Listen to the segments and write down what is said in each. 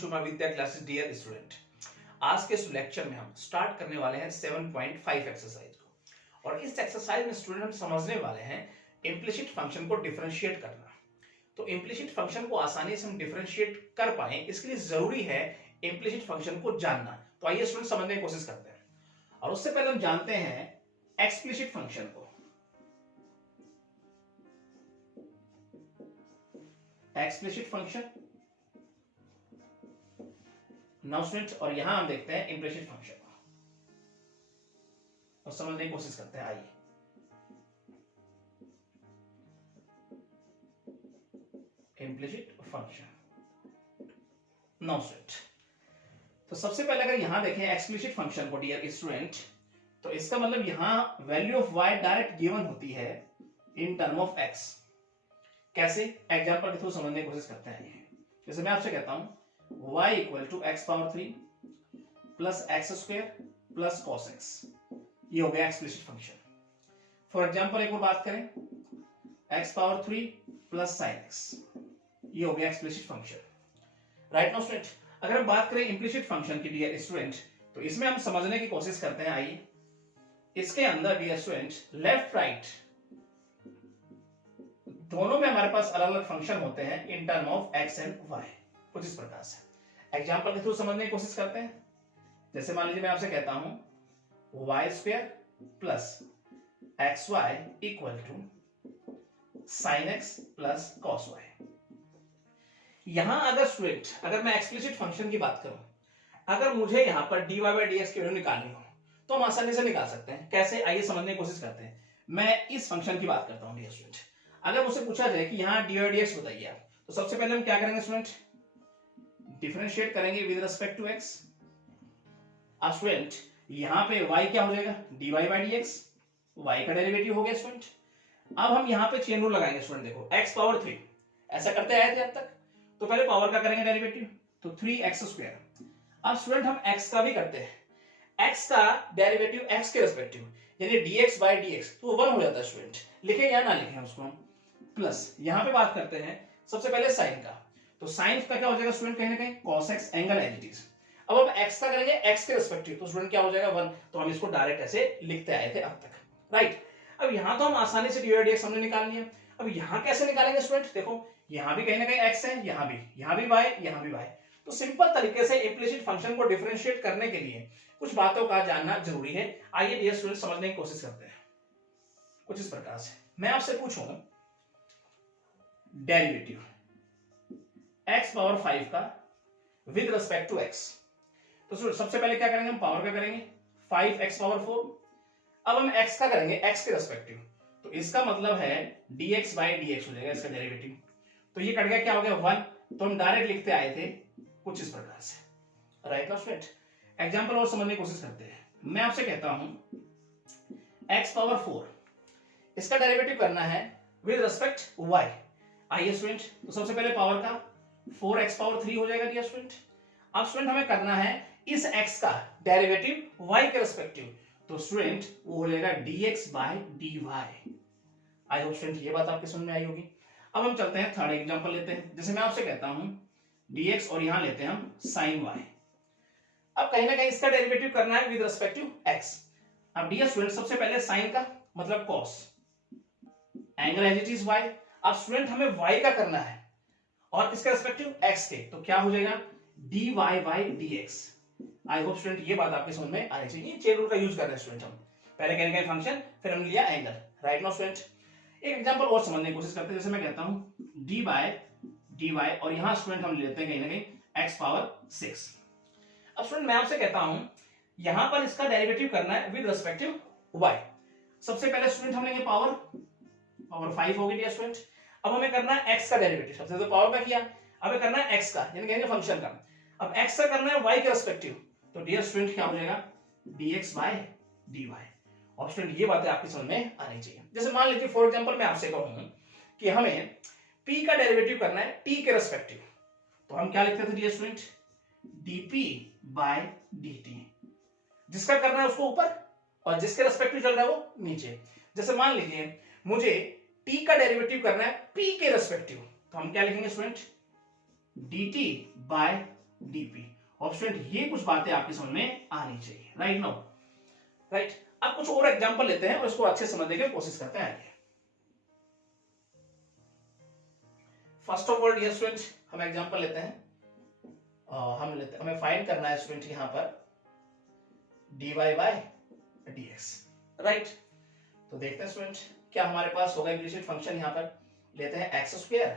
To my Vidya classes dear student. आज के इस लेक्चर में हम स्टार्ट करने वाले हैं 7.5 एक्सरसाइज को, और इस एक्सरसाइज में स्टूडेंट हम समझने वाले हैं इम्प्लिसिट फंक्शन को डिफरेंशिएट करना। तो इम्प्लिसिट फंक्शन को आसानी से हम डिफरेंशिएट कर पाए, इसके लिए जरूरी है इम्प्लिसिट फंक्शन को जानना। तो आइए स्टूडेंट समझने की कोशिश करते हैं, और उससे पहले हम जानते हैं एक्सप्लिसिट फंक्शन को। एक्सप्लिसिट फंक्शन नाउ स्टूडेंट, और यहां हम देखते हैं इम्प्लिसिट फंक्शन को और समझने की कोशिश करते हैं। आइए इम्प्लिसिट फंक्शन नाउ स्टूडेंट, तो सबसे पहले अगर यहां देखें एक्सप्लिसिट फंक्शन को डियर स्टूडेंट, तो इसका मतलब यहां value of y direct given होती है इन टर्म ऑफ x। कैसे? एग्जांपल के थ्रू समझने की कोशिश करते हैं। जैसे मैं आपसे कहता हूं y equal to x power 3 plus x square plus cos x, ये हो गया एक्सप्लिसिट फंक्शन। फॉर एग्जांपल एक और बात करें, x power 3 plus sine x, ये हो गया explicit function. Right now student, अगर हम बात करें इम्प्लिसिट फंक्शन की डियर स्टूडेंट, तो इसमें हम समझने की कोशिश करते हैं। आइए इसके अंदर डियर स्टूडेंट लेफ्ट राइट दोनों में हमारे पास अलग अलग फंक्शन होते हैं in term of x and y, कुछ इस प्रकार से। एग्जांपल के थ्रू समझने की कोशिश करते हैं। जैसे मान लीजिए मैं आपसे कहता हूं y square plus x y equal to sine x plus cos y. यहां अगर स्टूडेंट, अगर मैं एक्सप्लिसिट फंक्शन की बात करूं, अगर मुझे यहां पर dy बाई dx की वैल्यू निकालनी हो तो हम आसानी से निकाल सकते हैं। कैसे? आइए समझने की कोशिश करते हैं। मैं इस फंक्शन की बात करता हूं डियर स्टूडेंट। अगर मुझसे पूछा जाए कि यहां dy बाई dx बताइए आप, तो सबसे पहले हम क्या करेंगे स्टूडेंट? डिफरेंशिएट करेंगे विद रिस्पेक्ट टू x। अब स्टूडेंट यहां पे y क्या हो जाएगा? dy बाई dx, y का डेरिवेटिव हो गया स्टूडेंट। अब हम यहां पे चेन रूल लगाएंगे स्टूडेंट। देखो x पावर 3 ऐसा करते आए थे अब तक, तो पहले पावर का करेंगे डेरिवेटिव, तो 3x स्क्वायर। अब स्टूडेंट हम x का भी करते हैं, x का डेरिवेटिव x के रिस्पेक्टिव, यानी dx बाई dx, तो 1 हो जाता है स्टूडेंट। लिखें या ना लिखें उसको हम, प्लस यहां पे बात करते हैं सबसे पहले साइन का, तो साइन का क्या हो जाएगा स्टूडेंट? कहीं ना कहीं cos x angle as it is. अब हम x का करेंगे x के रिस्पेक्टिव, तो स्टूडेंट क्या हो जाएगा? 1। तो हम इसको डायरेक्ट ऐसे लिखते आए थे अब तक। राइट, अब यहां तो हम आसानी से dy बाई dx हमने निकाल लिया। अब यहां कैसे निकालेंगे स्टूडेंट? देखो यहां भी कहीं ना कहीं x है, यहां भी y, यहां भी y। तो सिंपल तरीके से इम्प्लिसिट फंक्शन को डिफरेंशिएट करने के लिए कुछ बातों का जानना जरूरी है। आइए डियर स्टूडेंट समझने की कोशिश करते हैं कुछ इस प्रकार से। मैं आपसे पूछूं डेरिवेटिव x पावर 5 का विद रिस्पेक्ट टू x, तो सबसे पहले क्या करेंगे? हम पावर का करेंगे 5x पावर 4। अब हम x का करेंगे x के रिस्पेक्टिव, तो इसका मतलब है dx बाई dx हो जाएगा इसका डेरिवेटिव। तो ये कट गया, क्या हो गया? 1। तो हम डायरेक्ट लिखते आए थे कुछ इस प्रकार से। राइट नाउ स्टूडेंट, एग्जांपल और समझने की कोशिश करते हैं। मैं आपसे कहता हूं x पावर 4, इसका डेरिवेटिव करना है विद रिस्पेक्ट y। आइए स्टूडेंट, तो सबसे पहले पावर का 4x पावर 3 हो जाएगा डियर स्टूडेंट। अब स्टूडेंट हमें करना है इस x का डेरिवेटिव y के रिस्पेक्टिव, तो स्टूडेंट वो हो जाएगा dx by dy। I hope student ये बात आपके समझ में आई होगी। अब हम चलते हैं थर्ड एग्जांपल लेते हैं। जैसे मैं आपसे कहता हूं dx और यहां लेते हैं हम sin y। अब कहीं ना कहीं इसका डेरिवेटिव करना है विद रिस्पेक्टिव x। अब डियर स्टूडेंट सबसे पहले sin का मतलब cos, angle as it is y। अब स्टूडेंट हमें y का करना है और किसके रिस्पेक्टिव? x के, तो क्या हो जाएगा? dy by dx। I hope student ये बात आपके समझ में आनी चाहिए। चेन रूल का यूज कर रहे हैं स्टूडेंट हम, पहले कहीं ना कहीं फंक्शन, फिर हमने लिया एंगल। राइट नाउ स्टूडेंट, एक एग्जांपल और समझने की कोशिश करते हैं। जैसे मैं कहता हूं d बाय dy, और यहां स्टूडेंट हम लेते हैं कहीं ना कहीं x पावर 6। अब स्टूडेंट मैं आपसे कहता हूं यहां पर इसका डेरिवेटिव करना है विद रिस्पेक्टिव y। सबसे पहले स्टूडेंट हम लेंगे पावर 5 हो गई डियर स्टूडेंट। अब हमें करना है x का डेरिवेटिव, सबसे पहले पावर का किया, हमें करना है x का, यानी कहेंगे फंक्शन का। अब x का करना है y के रिस्पेक्टिव, तो डियर स्टूडेंट क्या हो जाएगा? dx by dy। और स्टूडेंट ये बातें आपकी समझ में आनी चाहिए। जैसे मान लीजिए फॉर एग्जांपल मैं आपसे कहूं कि हमें p का डेरिवेटिव करना है t के रिस्पेक्टिव, तो हम क्या लिखते थे dear student? dp by dt। जिसका करना है उसको ऊपर और जिसके रिस्पेक्टिव चल रहा है वो नीचे। जैसे मान लीजिए मुझे t का डेरिवेटिव करना है p के रिस्पेक्टिव, तो हम क्या लिखेंगे स्टूडेंट? dt by dp। और स्टूडेंट ये कुछ बातें आपकी समझ में आनी चाहिए, राइट नाउ, राइट। अब कुछ और एग्जांपल लेते हैं और इसको अच्छे समझने की कोशिश करते हैं आगे। First of all dear student, हम एग्जांपल लेते हैं, हमें फाइंड करना है स्टूडेंट यहां पर dy by dx, राइट। तो देखते हैं स्टूडेंट क्या हमारे पास होगा। इम्प्लिसिट फंक्शन यहां पर लेते हैं x square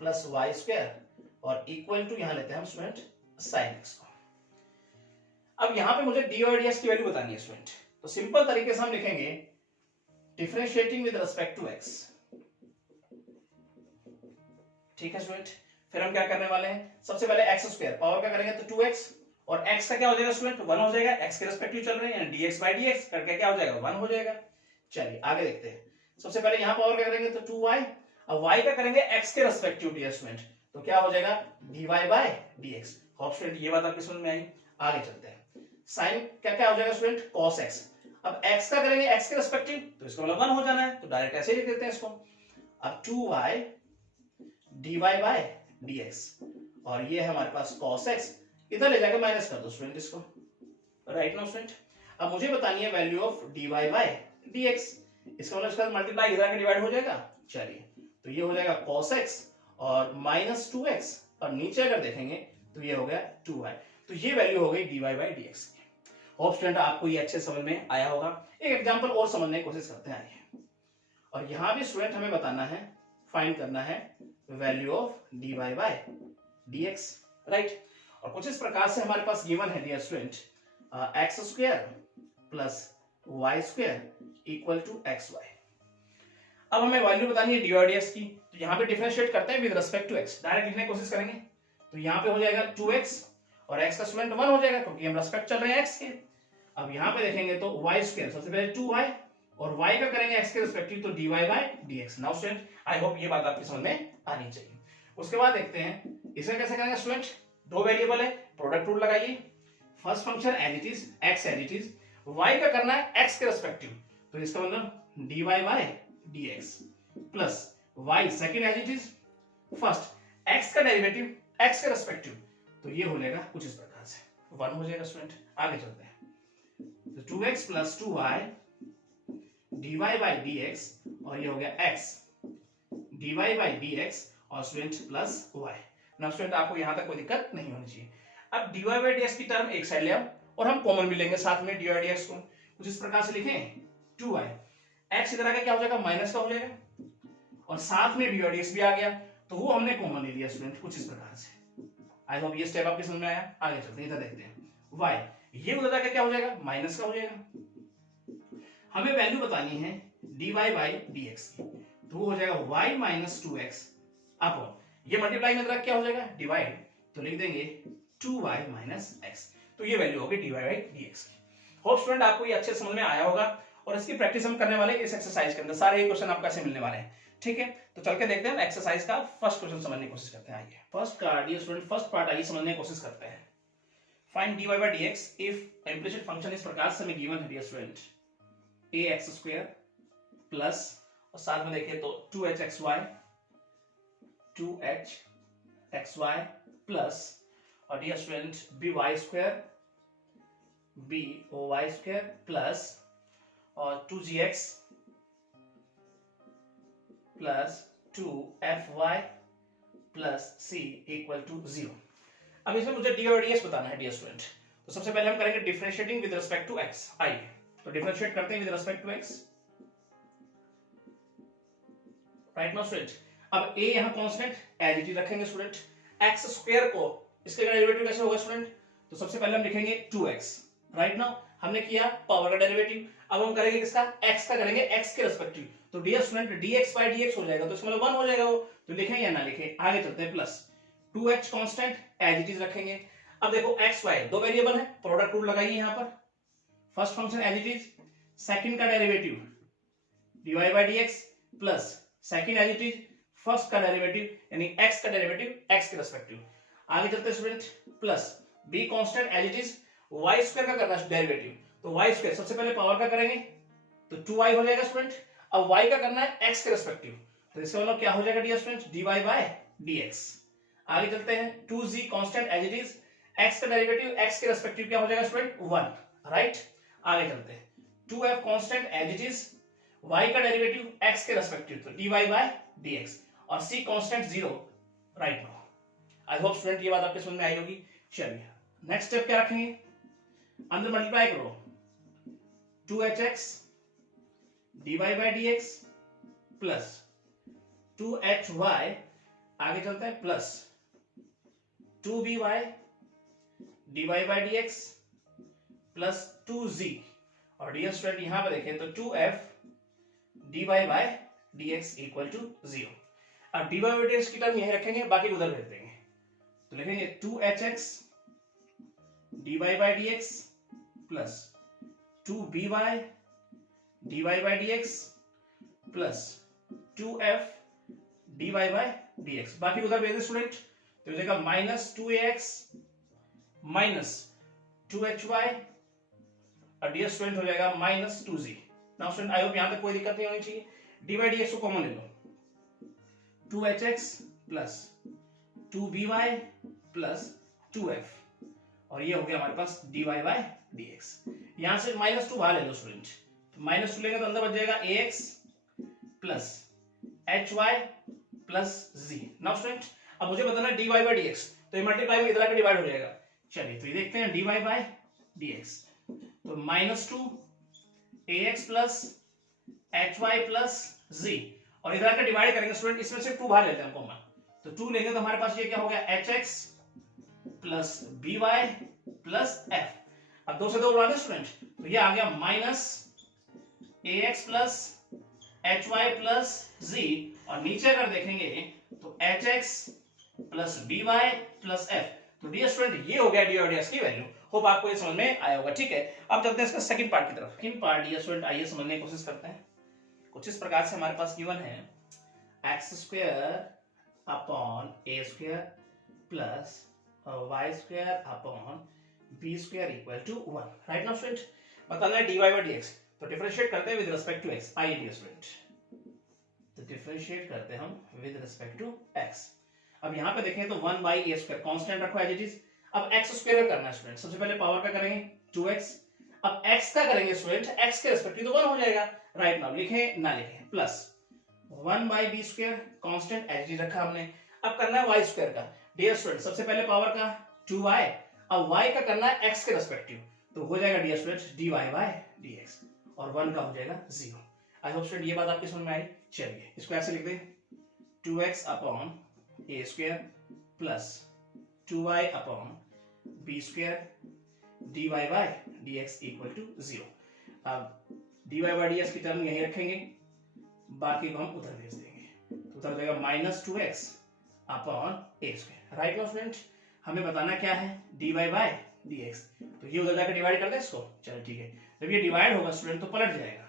plus Y square और इक्वल टू यहां लेते हैं हम स्टूडेंट साइन एक्स को। अब यहां पे मुझे dy और dx की वैल्यू बतानी है स्टूडेंट, तो सिंपल तरीके से हम लिखेंगे differentiating with respect to x, ठीक है स्टूडेंट। फिर हम क्या करने वाले हैं, सबसे पहले एक्स स्क्वायर पावर का करेंगे तो 2x, और x का क्या हो जाएगा स्टूडेंट 1 हो जाएगा, x के रिस्पेक्टिव चल रहे हैं यानी dx by dx करके क्या हो जाएगा 1 हो जाएगा। चलिए आगे देखते हैं, सबसे पहले यहां पावर का करेंगे तो 2y, अब y का करेंगे x के रिस्पेक्टिव डियर स्टूडेंट, तो क्या हो जाएगा dy by dx। Hope student ये बात आपकी समझ में आई। आगे चलते हैं, साइन क्या क्या हो जाएगा स्टूडेंट cos x, अब x का करेंगे x के रिस्पेक्टिव तो इसका मतलब 1 हो जाना है, तो डायरेक्ट ऐसे ही लिख देते हैं इसको। अब 2y dy by dx, और ये है हमारे पास cos x, इधर ले जाके माइनस कर दो स्टूडेंट इसको, राइट नाउ स्टूडेंट। अब मुझे बतानी है value of dy by dx, इसका मतलब इसका मल्टीप्लाई इधर आके डिवाइड हो जाएगा। चलिए तो ये हो जाएगा cos x और माइनस 2x, और नीचे अगर देखेंगे तो ये हो गया 2y, तो ये वैल्यू हो गई dy by dx की। होप स्टूडेंट आपको ये अच्छे समझ में आया होगा। एक एग्जांपल और समझने की कोशिश करते हैं आइए, और यहां भी स्टूडेंट हमें बताना है, फाइंड करना है value of dy by dx, right. और कुछ इस प्रकार से हमारे पास गिवन है dear student x square plus Y square equal to x y. अब हमें वैल्यू बतानी है dy और dx की, तो यहाँ पे डिफरेंशिएट करते हैं with respect to x, direct लिखने की कोशिश करेंगे, तो यहाँ पे हो जाएगा 2x और x का स्टूडेंट 1 हो जाएगा क्योंकि हम रिस्पेक्ट चल रहे हैं x के। अब यहाँ पे देखेंगे तो y स्क्वायर, सबसे पहले 2y और y का करेंगे x के रिस्पेक्टिव तो dy by dx। Now student I hope ये बात आपकी समझ में आनी चाहिए। उसके बाद देखते हैं इसे कैसे करेंगे स्टूडेंट, दो वेरिएबल है, प्रोडक्ट रूल लगाइए। First function as it is x as it is, y का करना है x के रिस्पेक्टिव, तो इसका मतलब dy by dx plus y second as it is, first x का डेरिवेटिव x के रिस्पेक्टिव, तो ये हो जाएगा कुछ इस प्रकार से 1 हो जाएगा स्टूडेंट। आगे चलते हैं, तो 2x plus 2y dy by dx, और ये हो गया x dy by dx और स्टूडेंट प्लस y। ना स्टूडेंट आपको यहां तक कोई दिक्कत नहीं होनी चाहिए। अब dy by dx की टर्म एक साइड ले आओ और हम कॉमन भी लेंगे साथ में dy dx को, कुछ इस प्रकार से लिखें 2y, x इधर आके क्या हो जाएगा माइनस का हो जाएगा, और साथ में dy dx भी आ गया, तो वो हमने कॉमन ले लिया स्टूडेंट कुछ इस प्रकार से। आई होप ये स्टेप आपकी समझ में आया। आगे चलते हैं, इधर देखते हैं y, ये उधर जाके क्या हो जाएगा माइनस का हो जाएगा। हमें वैल्यू बतानी है dy by dx की, तो वो हो जाएगा y माइनस 2x अपॉन, ये मल्टीप्लाई में क्या हो जाएगा डिवाइड, तो लिख देंगे 2y माइनस x, तो ये वैल्यू होगी dy by dx की। होप स्टूडेंट आपको ये अच्छे समझ में आया होगा, और इसकी प्रैक्टिस हम करने वाले इस एक्सरसाइज के अंदर, सारे क्वेश्चन आपको ऐसे मिलने वाले हैं, ठीक है। तो चल के देखते हैं एक्सरसाइज का फर्स्ट क्वेश्चन समझने की कोशिश करते हैं। आइए फर्स्ट का डियर स्टूडेंट, फर्स्ट पार्ट आइए समझने की कोशिश करते हैं। Find dy by dx if implicit function इस प्रकार से हमें गिवन है dear student ax square plus, और साथ में देखिए तो 2hxy प्लस, और dear student by square by square plus, और 2gx plus 2fy plus c equal to 0। अब इसमें मुझे dy और dx बताना है डियर स्टूडेंट, तो सबसे पहले हम करेंगे differentiating with respect to x। आइए तो डिफरेंशिएट करते हैं with respect to x, right now student. अब a यहां कांस्टेंट एज इट इज रखेंगे स्टूडेंट, x स्क्वायर को इसके डेरिवेटिव कैसे होगा स्टूडेंट, तो सबसे पहले हम लिखेंगे 2x, राइट नाउ हमने किया पावर का डेरिवेटिव। अब हम करेंगे किसका, x का करेंगे x के रिस्पेक्टिव, तो dear student dx by dx हो जाएगा, तो इसका मतलब 1 हो जाएगा वो, तो लिखें या ना लिखें। आगे चलते हैं, plus 2h constant as it is रखेंगे। अब देखो x y दो वेरिएबल है, प्रोडक्ट रूल लगाइए यहां पर, first function as it is, second का derivative dy by dx plus second as it is, first का डेरिवेटिव यानी x का डेरिवेटिव x के रिस्पेक्टिव। आगे चलते हैं student, plus b constant as it is, y square का करना है डेरिवेटिव, तो y स्क्वायर सबसे पहले पावर का करेंगे तो 2y हो जाएगा स्टूडेंट। अब y का करना है x के रिस्पेक्टिव, तो इसका मतलब क्या हो जाएगा dear student dy by dx। आगे चलते हैं, 2z constant as it is, x का डेरिवेटिव x के रेस्पेक्टिव क्या हो जाएगा स्टूडेंट 1, राइट। आगे चलते हैं, 2f constant as it is, y का डेरिवेटिव x के रेस्पेक्टिव तो dy बाय dx, और c constant 0 right now. I hope student ये बात आपके समझ में आई होगी। चलिए नेक्स्ट स्टेप क्या रखेंगे, अंदर मल्टीप्लाई करो 2hx dy bye dx plus 2hy, आगे चलते हैं plus 2by dy bye dx plus 2z, और डियर स्टूडेंट यहां पे देखें तो 2f dy bye dx equal to 0। अब dy बाय dx की टर्म यहीं रखेंगे, बाकी उधर भेज देंगे, तो लिखेंगे 2hx dy bye dx plus 2by dy bye dx plus 2f dy bye dx, बाकी उधर भेज दे स्टूडेंट, तो हो जाएगा माइनस 2ax माइनस 2hy, और डियर स्टूडेंट हो जाएगा minus 2z। Now student I hope यहां तक कोई दिक्कत नहीं होनी चाहिए। डी बाई डी एक्स को कॉमन ले लो, 2hx plus 2by plus 2f, और ये हो गया हमारे पास dy बाय dx। यहां से माइनस 2 बाहर ले लो स्टूडेंट, तो माइनस 2 लेंगे तो अंदर बच जाएगा ax plus hy plus z। Now student अब मुझे बताना dy बाय dx, तो ये मल्टीप्लाई में इधर आके डिवाइड हो जाएगा। चलिए तो ये देखते हैं dy बाय dx, तो minus 2 ax plus hy plus z, और इधर आके डिवाइड करेंगे स्टूडेंट, इसमें से 2 बाहर लेते हैं कॉमन, तो 2 लेंगे तो हमारे पास ये क्या हो गया hx plus by plus f। अब 2 से 2 उड़ा दें स्टूडेंट, तो ये आ गया minus ax plus hy plus z, और नीचे अगर देखेंगे तो hx plus by plus f। तो डियर स्टूडेंट ये हो गया डी और dx की वैल्यू। होप आपको ये समझ में आया होगा, ठीक है। अब चलते हैं इसका सेकंड पार्ट की तरफ। सेकंड पार्ट डियर स्टूडेंट आइए समझने की कोशिश करते हैं। कुछ इस प्रकार से हमारे पास गिवन है x square upon A square plus Y square upon b square equal to 1, right now student. बताना है dy बाय dx, तो डिफरेंशिएट करते हैं विद रिस्पेक्ट टू x। आइए डियर स्टूडेंट, तो डिफरेंशिएट करते हैं हम विद रिस्पेक्ट टू x। अब यहां पे देखें तो 1 बाई ए स्क्वायर कांस्टेंट रखो एज इट इज। अब x स्क्वायर का करना है स्टूडेंट, सबसे पहले पावर का करेंगे 2x, अब x का करेंगे स्टूडेंट, x के रिस्पेक्टिव तो 1 हो जाएगा, राइट नाउ। लिखें ना लिखें, plus 1 by b square constant as it is रखा हमने। अब करना है y स्क्वायर का, डियर स्टूडेंट सबसे पहले पावर का 2y, अब y का करना है x के रिस्पेक्टिव, तो हो जाएगा dear student dy bye dx, और 1 का हो जाएगा 0। आई होप स्टूडेंट ये बात आपकी समझ में आई। चलिए इसको ऐसे लिख दें, 2x upon A square plus 2y upon b square dy bye dx equal to 0। अब dy बाय dx की टर्म यहीं रखेंगे, बाकी को हम उधर भेज देंगे, तो उधर जाएगा माइनस 2x अपॉन ए स्क्वायर, राइट नाउ स्टूडेंट। हमें बताना क्या है dy बाय dx, तो ये उधर जाकर डिवाइड कर दें इसको। चलो ठीक है, जब ये डिवाइड होगा स्टूडेंट तो पलट जाएगा,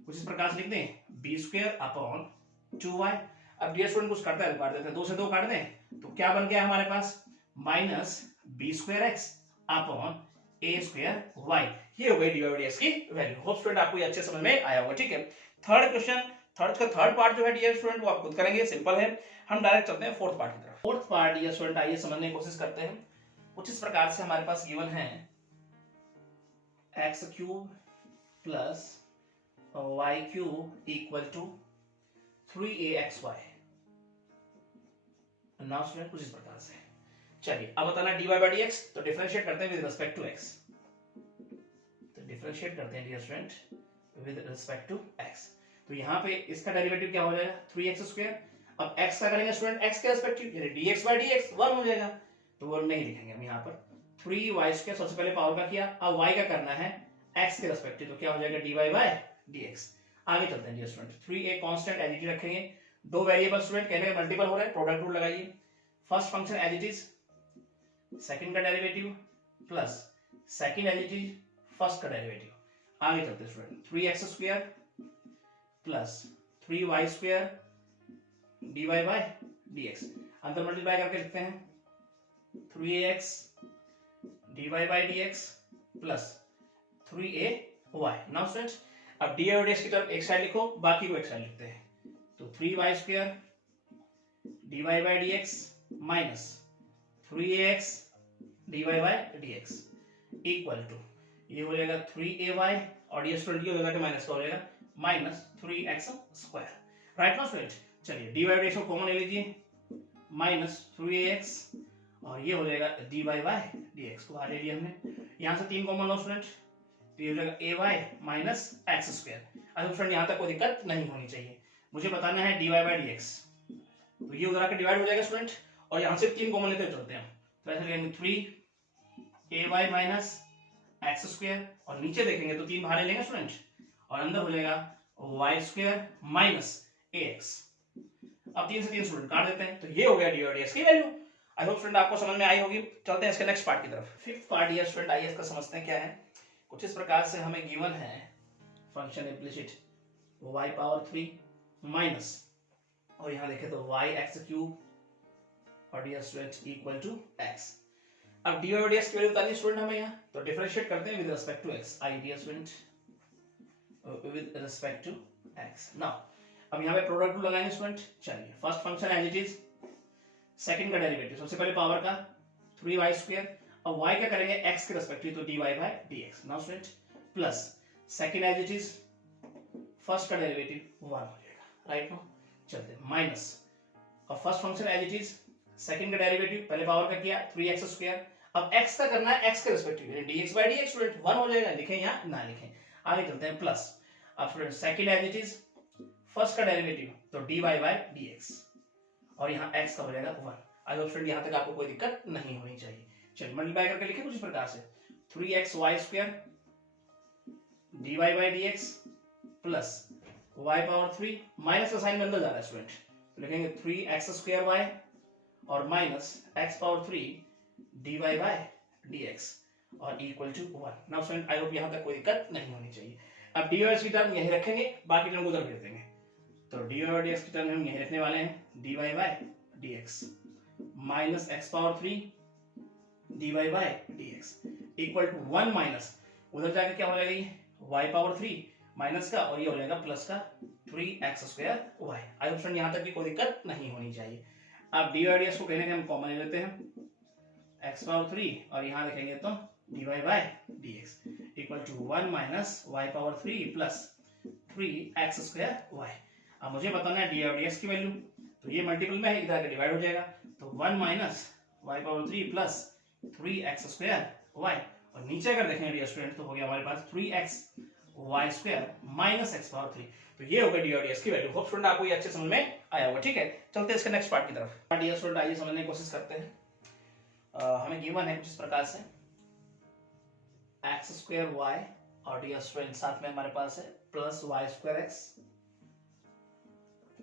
कुछ इस प्रकार से लिख दें बी स्क्वायर अपॉन 2y। अब डियर स्टूडेंट कुछ करता है काट देते हैं, 2 से 2 काट दें, तो क्या बन गया हमारे पास minus B square X upon ए स्क्वायर वाई। ये हो गई डी बाई dx की वैल्यू। होप स्टूडेंट आपको ये अच्छे समझ में आया होगा, ठीक है। थर्ड क्वेश्चन, थर्ड पार्ट जो है डियर स्टूडेंट वो आप खुद करेंगे, सिंपल है। हम डायरेक्ट चलते हैं फोर्थ पार्ट की तरफ। फोर्थ पार्ट डियर स्टूडेंट आइए समझने की कोशिश करते हैं। कुछ इस प्रकार से हमारे पास गिवन है x cube plus y cube equal to 3axy। Now student कुछ इस प्रकार से, चलिए अब बताना dy बाय dx, तो डिफरेंशिएट करते हैं विद रिस्पेक्ट टू x, तो डिफरेंशिएट करते हैं dear student with respect to x। तो यहाँ पे इसका डेरिवेटिव क्या हो जाएगा 3x स्क्वायर, अब x का करेंगे स्टूडेंट x के रिस्पेक्टिव, यानी dx बाय dx 1 हो जाएगा, तो वो नहीं लिखेंगे हम यहाँ पर। 3y स्क्वायर सबसे पहले पावर का किया, अब y का करना है x के रिस्पेक्टिव, तो क्या हो जाएगा dy बाय dx। आगे चलते हैं dear student, 3a constant as it is रखेंगे, दो वेरिएबल स्टूडेंट कहने का मल्टीपल हो रहा है, प्रोडक्ट रूल लगाइए। First function as it is, second का derivative plus second as it is first का डेरिवेटिव। आगे चलते हैं student, 3x square plus 3y square dy bye dx, अंदर मल्टीप्लाई करके लिखते हैं 3ax dy bye dx plus 3ay। Now student अब डी और dx की तरफ एक साइड लिखो, बाकी को एक साइड लिखते हैं, तो 3y square dy bye dx minus 3ax dy bye dx equal to ये हो जाएगा 3ay और ये स्टूडेंट ये हो जाएगा माइनस का हो जाएगा माइनस 3x स्क्वायर, राइट ना स्टूडेंट। चलिए dy बाय dx को कॉमन ले लीजिए, माइनस 3ax और ये हो जाएगा dy बाय dx को बाहर ले लिया हमने, यहाँ से 3 कॉमन लो स्टूडेंट, तो ये हो जाएगा ay माइनस एक्स स्क्वायर। अब स्टूडेंट यहाँ तक कोई दिक्कत नहीं होनी चाहिए, मुझे बताना है dy बाय dx, तो ये उधर आके डिवाइड हो जाएगा स्टूडेंट और यहाँ से 3 कॉमन लेते चलते हैं, तो ऐसे लिखेंगे 3ay माइनस एक्स स्क्वायर और नीचे देखेंगे तो 3 बाहर लेंगे स्टूडेंट और अंदर हो जाएगा वाई स्क्वायर माइनस ax। अब 3 से 3 स्टूडेंट काट देते हैं, तो ये हो गया dy dx की वैल्यू। आई होप स्टूडेंट आपको समझ में आई होगी। चलते हैं इसके नेक्स्ट पार्ट की तरफ। फिफ्थ पार्ट ये स्टूडेंट आइए इसका समझते हैं क्या है। कुछ इस प्रकार से हमें गिवन है function implicit y power 3 minus और यहाँ देखें तो y एक्स क्यूब और D student equal to x। अब dy dx की वैल्यू बतानी स्टूडेंट हमें यहाँ, तो डिफरेंशिएट करते हैं with respect to x, I dear student with respect to x। Now अब यहाँ पे प्रोडक्ट रूल लगाएंगे स्टूडेंट। चलिए first function as it is, second का डेरिवेटिव सबसे पहले पावर का 3y स्क्वायर, अब y का करेंगे x के रिस्पेक्टिव तो dy bye dx। Now student plus second as it is, first का डेरिवेटिव 1 हो जाएगा, राइट। नो चलते माइनस, और first function as it is, second का डेरिवेटिव पहले पावर का किया 3x स्क्वायर, अब x का करना है x के रिस्पेक्टिव यानी dx बाय dx स्टूडेंट 1 हो जाएगा, लिखें या ना लिखें, आगे चलते हैं प्लस। अब student second as it is, first का डेरिवेटिव तो dy बाय dx और यहाँ x का हो जाएगा 1। आई होप स्टूडेंट यहाँ तक आपको कोई दिक्कत नहीं होनी चाहिए। चलिए मल्टीप्लाई करके लिखें कुछ इस प्रकार से 3xy square dy bye dx plus y power 3 minus का साइन में अंदर जा रहा है स्टूडेंट, तो लिखेंगे 3x स्क्वायर y और minus x power 3 dy bye dx और equal to 1। Now student I hope यहाँ तक कोई दिक्कत नहीं होनी चाहिए। अब dy की टर्म यहीं रखेंगे, बाकी टर्म उधर भेज देंगे, तो dy और dx की टर्म हम यहीं रखने वाले हैं, dy bye dx minus x power 3 dy bye dx equal to 1 minus उधर जाकर क्या हो जाएगा y पावर 3 माइनस का और ये हो जाएगा प्लस का 3x स्क्वायर y। आई होप यहाँ तक की कोई दिक्कत नहीं होनी चाहिए। अब dy dx को कहने के हम कॉमन ले लेते हैं, x पावर 3 और यहाँ देखेंगे तो dy bye dx equal to 1 minus y power 3 plus 3x square y। अब मुझे बताना है dy dx की वैल्यू, तो ये मल्टीपल में है, इधर डिवाइड हो जाएगा, तो 1 minus y power 3 plus 3x square y और नीचे अगर देखें डियर स्टूडेंट तो हो गया हमारे पास 3x y square minus x power 3। तो ये हो गया dy dx की वैल्यू। होप स्टूडेंट आपको ये अच्छे समझ में आया होगा, ठीक है। चलते हैं इसके नेक्स्ट पार्ट की तरफ। डियर स्टूडेंट आइए समझने की कोशिश करते हैं। हमें गिवन है कुछ इस प्रकार से x स्क्वायर y और डियर स्टूडेंट साथ में हमारे पास है प्लस y स्क्वायर x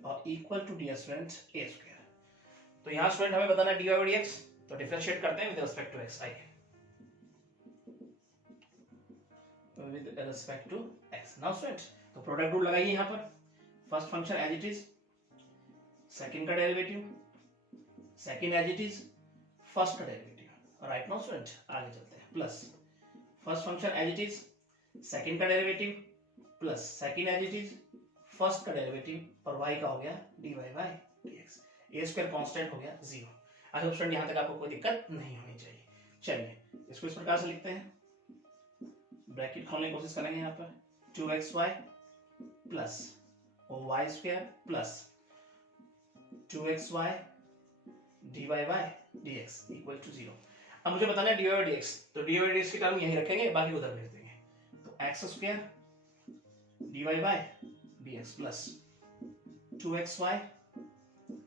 और equal to dear student a square. तो यहाँ स्टूडेंट हमें बताना है dy बाय dx, तो डिफरेंशिएट करते हैं विद रिस्पेक्ट टू x। आइए with respect to x। now students तो प्रोडक्ट रूल लगाइए यहाँ पर, first function as it is, second का derivative, second as it is, first का डेरिवेटिव, राइट। नाउ स्टूडेंट आगे चलते हैं, plus first function as it is, second का derivative plus second as it is, first का डेरिवेटिव और y का हो गया dy bye dx, a square constant हो गया 0। आई होप स्टूडेंट यहाँ तक आपको कोई दिक्कत नहीं होनी चाहिए। चलिए इसको इस प्रकार से लिखते हैं, ब्रैकेट खोलने की कोशिश करेंगे यहाँ पर 2xy plus y square plus 2xy dy bye dx equal to 0। अब मुझे बताना है dy बाय dx, तो dy बाय dx की टर्म यहीं रखेंगे, बाकी उधर भेज देंगे, तो x square dy bye dx plus 2xy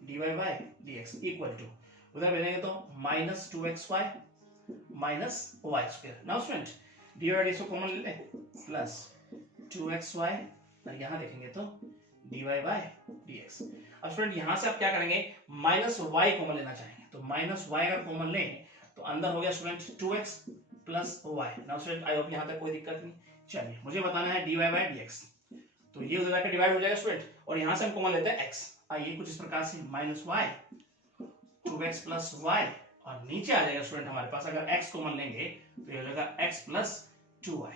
dy bye dx equal to उधर भेजेंगे तो minus 2xy minus y square. Now student dy bye dx को कॉमन ले लें, प्लस 2xy और यहाँ देखेंगे तो dy बाय dx। अब स्टूडेंट यहाँ से आप क्या करेंगे, माइनस y कॉमन लेना चाहेंगे, तो माइनस y अगर कॉमन लें तो अंदर हो गया student 2x plus y। Now student I hope यहाँ तक कोई दिक्कत नहीं। चलिए मुझे बताना है dy बाय dx, तो ये उधर जाकर डिवाइड हो जाएगा स्टूडेंट और यहाँ से हम कॉमन लेते हैं x। आइए कुछ इस प्रकार से minus y 2x plus y और नीचे आ जाएगा स्टूडेंट हमारे पास, अगर x कॉमन लेंगे तो ये हो जाएगा x प्लस 2y।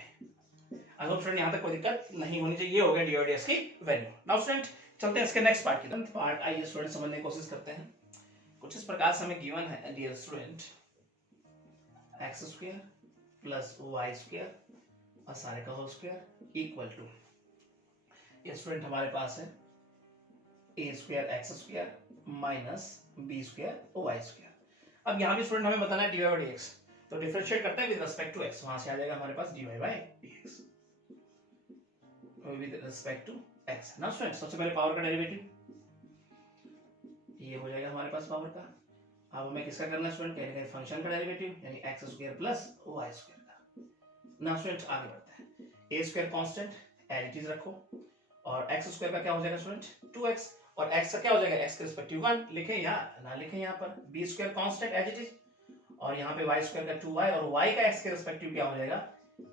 आई होप स्टूडेंट यहाँ तक कोई दिक्कत नहीं होनी चाहिए। ये हो गया dy dx की वैल्यू। नाउ स्टूडेंट चलते हैं इसके नेक्स्ट पार्ट की तरफ। पार्ट आइए स्टूडेंट समझने की कोशिश करते हैं। कुछ इस प्रकार से हमें गिवन है dear student x square plus Y square और सारे का होल स्क्वायर इक्वल टू, ये स्टूडेंट हमारे पास है A square X square minus B square Y square. अब यहाँ भी स्टूडेंट हमें बताना है D Y by D X, तो डिफरेंशिएट करते हैं विद रिस्पेक्ट टू एक्स, वहां से आ जाएगा हमारे पास D Y by D X with respect to x. Now student सबसे पहले पावर का डेरिवेटिव, ये हो जाएगा हमारे पास पावर का। अब हमें किसका करना है स्टूडेंट, कहीं ना कहीं फंक्शन का डेरिवेटिव यानी X square plus Y square का। नाउ स्टूडेंट आगे बढ़ते हैं, A square constant as it is रखो, और एक्स स्क्वायर का क्या हो जाएगा स्टूडेंट 2x, और x का क्या हो जाएगा x के रिस्पेक्टिव 1 लिखें या ना लिखें यहाँ पर, b square constant as it is, और यहाँ पे y स्क्वायर का 2y और y का x के रिस्पेक्टिव क्या हो जाएगा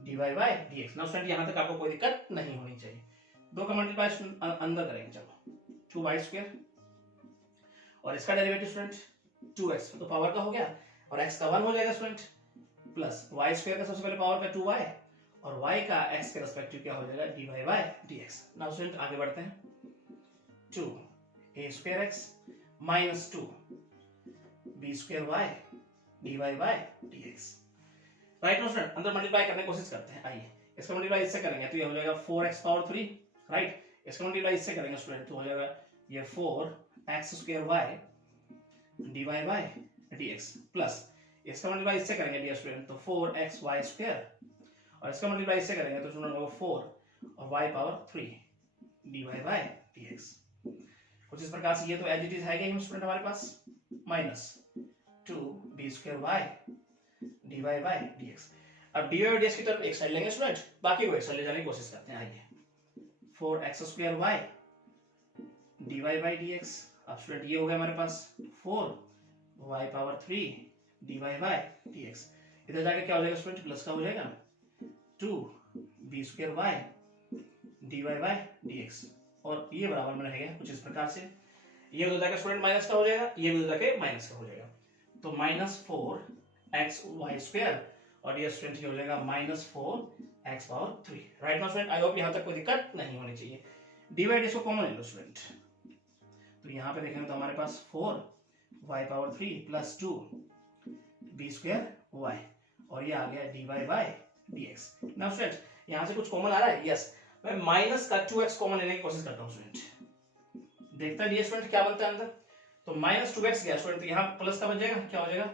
dy bye dx। Now student यहाँ तक आपको कोई दिक्कत नहीं होनी चाहिए। दो का मल्टीप्लाई अंदर करेंगे, चलो 2y स्क्वायर और इसका डेरिवेटिव स्टूडेंट 2x तो पावर का हो गया, और x का 1 हो जाएगा स्टूडेंट, प्लस y स्क्वायर का सबसे पहले पावर का 2y और y का x के रिस्पेक्टिव क्या हो जाएगा dy bye dx। Now student आगे बढ़ते हैं, 2 a square x minus 2 b square y dy bye dx। Right no student, अंदर मल्टीप्लाई करने की कोशिश करते हैं। आइए इसका मल्टीप्लाई इससे करेंगे तो ये हो जाएगा 4x पावर 3, राइट। इसका मल्टीप्लाई इससे करेंगे स्टूडेंट तो हो जाएगा ये 4x square y dy bye dx, plus इसका मल्टीप्लाई इससे करेंगे डियर स्टूडेंट तो 4xy स्क्वायर, और इसका मल्टीप्लाई इससे करेंगे तो स्टूडेंट होगा 4 और y power 3 dy bye dx। कुछ इस प्रकार से ये तो एज इट इज है कि स्टूडेंट हमारे पास minus 2b square y dy bye dx। अब dy बाय dx की तरफ एक साइड लेंगे स्टूडेंट, बाकी को एक साइड ले जाने की कोशिश करते हैं। आइए 4x square y dy bye dx, अब स्टूडेंट ये हो गया हमारे पास 4y power 3 dy bye dx। इधर जाके क्या हो जाएगा स्टूडेंट, प्लस का हो जाएगा 2b square y dy bye dx, और ये बराबर में रहेगा कुछ इस प्रकार से, ये उधर जाके स्टूडेंट माइनस का हो जाएगा, ये भी उधर जाके माइनस का हो जाएगा, तो माइनस 4xy स्क्वायर और ये स्टूडेंट ये हो जाएगा minus 4x power 3। Right now student I hope यहाँ तक कोई दिक्कत नहीं होनी चाहिए। डिवाइड इसको कॉमन ले लो स्टूडेंट, तो यहाँ पे देखेंगे तो हमारे पास 4y power 3 plus 2b square y, और ये आ गया dy bye dx। Now student यहाँ से कुछ कॉमन आ रहा है, यस मैं माइनस का 2x कॉमन लेने की कोशिश करता हूँ स्टूडेंट, देखता है स्टूडेंट क्या बनता है अंदर, तो माइनस 2x गया स्टूडेंट, तो यहाँ प्लस का बन जाएगा क्या हो जाएगा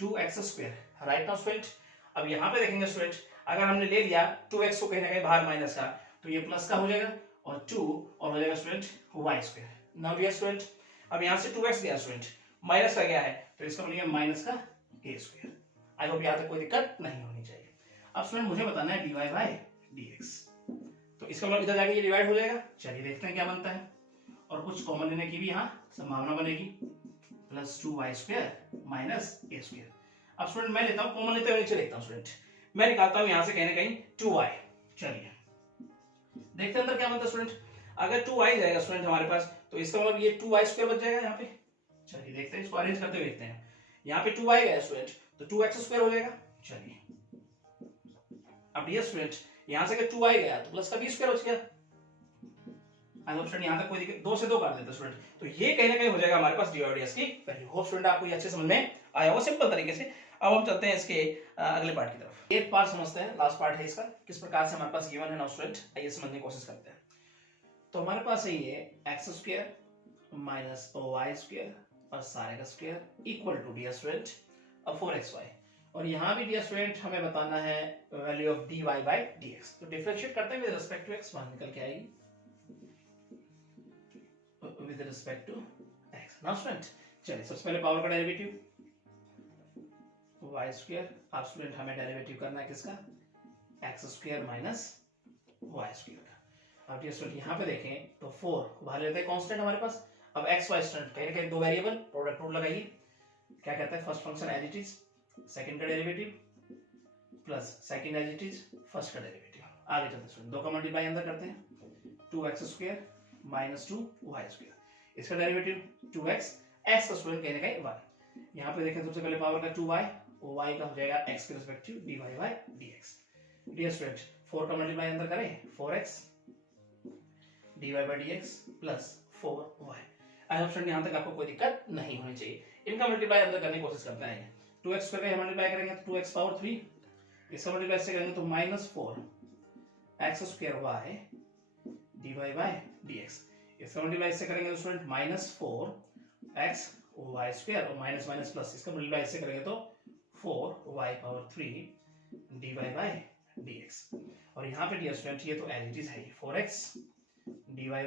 2x square. Right now student अब यहाँ पे देखेंगे स्टूडेंट, अगर हमने ले लिया 2x को कहीं ना कहीं बाहर माइनस का, तो ये प्लस का हो जाएगा और 2 और हो जाएगा student y square. Now dear student अब यहाँ से 2x गया स्टूडेंट, माइनस का गया है तो इसका मतलब माइनस का a स्क्वायर। आई होप यहाँ तक कोई दिक्कत नहीं होनी चाहिए। अब स्टूडेंट मुझे बताना है dy बाय dx, तो इसका मतलब इधर जाके ये डिवाइड हो जाएगा, चलिए देखते हैं क्या बनता है, और कुछ कॉमन लेने की भी यहाँ संभावना बनेगी, plus 2y square minus a square. अब स्टूडेंट मैं लेता हूँ कॉमन लेते हुए नीचे देखता हूँ स्टूडेंट, मैं निकालता हूँ यहाँ से कहीं ना कहीं 2y, चलिए देखते हैं अंदर क्या बनता है स्टूडेंट। अगर 2y जाएगा स्टूडेंट हमारे पास तो इसका मतलब ये 2y स्क्वायर बच जाएगा यहाँ पे, चलिए देखते हैं इसको अरेंज करते हुए देखते हैं। यहाँ पे 2y गया स्टूडेंट तो 2x स्क्वायर हो जाएगा, चलिए अब डियर स्टूडेंट यहाँ से अगर 2y गया तो प्लस का b स्क्वायर बच गया। स्टूडेंट यहाँ तक कोई दिक्कत, 2 से 2 काट देते स्टूडेंट, तो ये कहीं ना कहीं हो जाएगा हमारे पास dy और dx की वैल्यू। होप स्टूडेंट आपको ये अच्छे समझ में आया होगा सिंपल तरीके से। अब हम चलते हैं इसके अगले पार्ट की तरफ। एक पार्ट समझते हैं, लास्ट पार्ट है इसका, किस प्रकार से हमारे पास गिवन है। नाउ स्टूडेंट आइए समझने की कोशिश करते हैं। तो हमारे पास है ये x square minus y square और सारे का square equal to dear student अब 4xy, और यहाँ भी डियर स्टूडेंट हमें बताना है value of dy bye dx। तो डिफरेंशिएट करते हैं विद रिस्पेक्ट टू x, वहां निकल के आएगी with respect to x। Now student चलिए सबसे पहले पावर का डेरिवेटिव y स्क्वायर, अब स्टूडेंट हमें डेरिवेटिव करना है किसका x square minus y square का। अब डियर स्टूडेंट यहाँ पे देखें तो 4 बाहर लेते हैं कांस्टेंट हमारे पास, अब x y स्टूडेंट कहीं ना कहीं दो वेरिएबल, प्रोडक्ट रूल लगाइए, क्या कहता है first function as it is, second का derivative plus second as it is first का डेरिवेटिव। आगे चलते स्टूडेंट दो का मल्टीप्लाई अंदर करते हैं, 2x square minus 2y square, इसका डेरिवेटिव 2x, x का स्टूडेंट कहीं ना कहीं 1। यहाँ पे देखें सबसे पहले पावर का 2y, y का हो जाएगा x के respective dy bye dx। Dear student 4 का मल्टीप्लाई अंदर करें 4x dy bye dx plus 4y। I hope student यहाँ तक आपको कोई दिक्कत नहीं होनी चाहिए। इनका मल्टीप्लाई अंदर करने की कोशिश करते हैं। 2x स्क्वायर का मल्टीप्लाई करेंगे तो 2x पावर 3, इसका मल्टीप्लाई से करेंगे तो -4 x square y dy bye dx, इसका मल्टीप्लाई से करेंगे तो स्टूडेंट -4 x y स्क्वायर और माइनस माइनस प्लस, इसका मल्टीप्लाई से करेंगे तो 4y power 3 dy bye dx। और यहाँ पे डियर स्टूडेंट ये तो एज इट इज है 4x dy bye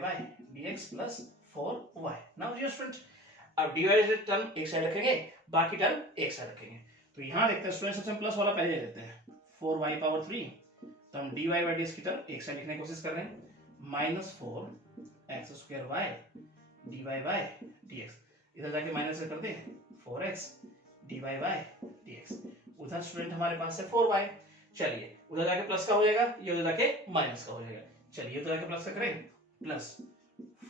dx plus 4y। Now dear student अब डिवाइडेड टर्म एक साइड रखेंगे, बाकी टर्म एक साइड रखेंगे। तो यहाँ देखते हैं स्टूडेंट, सबसे प्लस वाला पहले ले लेते हैं 4y पावर 3, तो हम dy बाय dx की टर्म एक साइड लिखने की कोशिश कर रहे हैं, -4 x square y dy bye dx, इधर जाके माइनस कर दे 4x dy बाय dx, उधर स्टूडेंट हमारे पास है 4y, चलिए उधर जाके प्लस का हो जाएगा, ये उधर जाके माइनस का हो जाएगा, चलिए उधर जाके प्लस का करें प्लस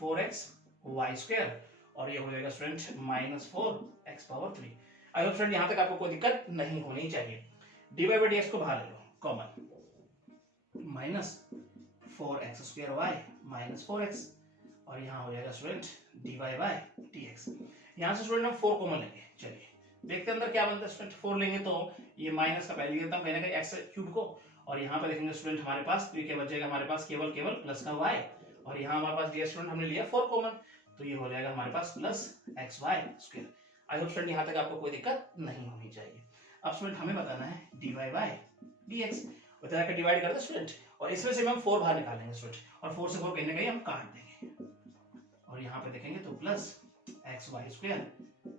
4x y स्क्वायर और ये हो जाएगा स्टूडेंट -4x पावर 3। आई होप स्टूडेंट यहाँ तक आपको कोई दिक्कत नहीं होनी चाहिए। dy बाय dx को बाहर ले लो common, -4x square y -4x और यहाँ हो जाएगा स्टूडेंट dy बाय dx। यहाँ से स्टूडेंट हम 4 कॉमन लेंगे, चलिए देखते हैं अंदर क्या बनता है स्टूडेंट। 4 लेंगे तो ये माइनस का पहले लेता हूँ कहीं ना कहीं x क्यूब को, और यहाँ पे देखेंगे स्टूडेंट हमारे पास तो ये क्या बचेगा हमारे पास केवल प्लस का y, और यहाँ हमारे पास डियर स्टूडेंट हमने लिया 4 कॉमन, तो ये हो जाएगा हमारे पास plus xy square. I hope student यहाँ तक आपको कोई दिक्कत नहीं होनी चाहिए। अब स्टूडेंट हमें बताना है dy बाय dx, उधर जाकर डिवाइड कर दे स्टूडेंट, और इसमें से हम 4 बाहर निकालेंगे स्टूडेंट, और 4 से 4 कहीं ना कहीं हम काट देंगे, और यहाँ पे देखेंगे तो plus xy square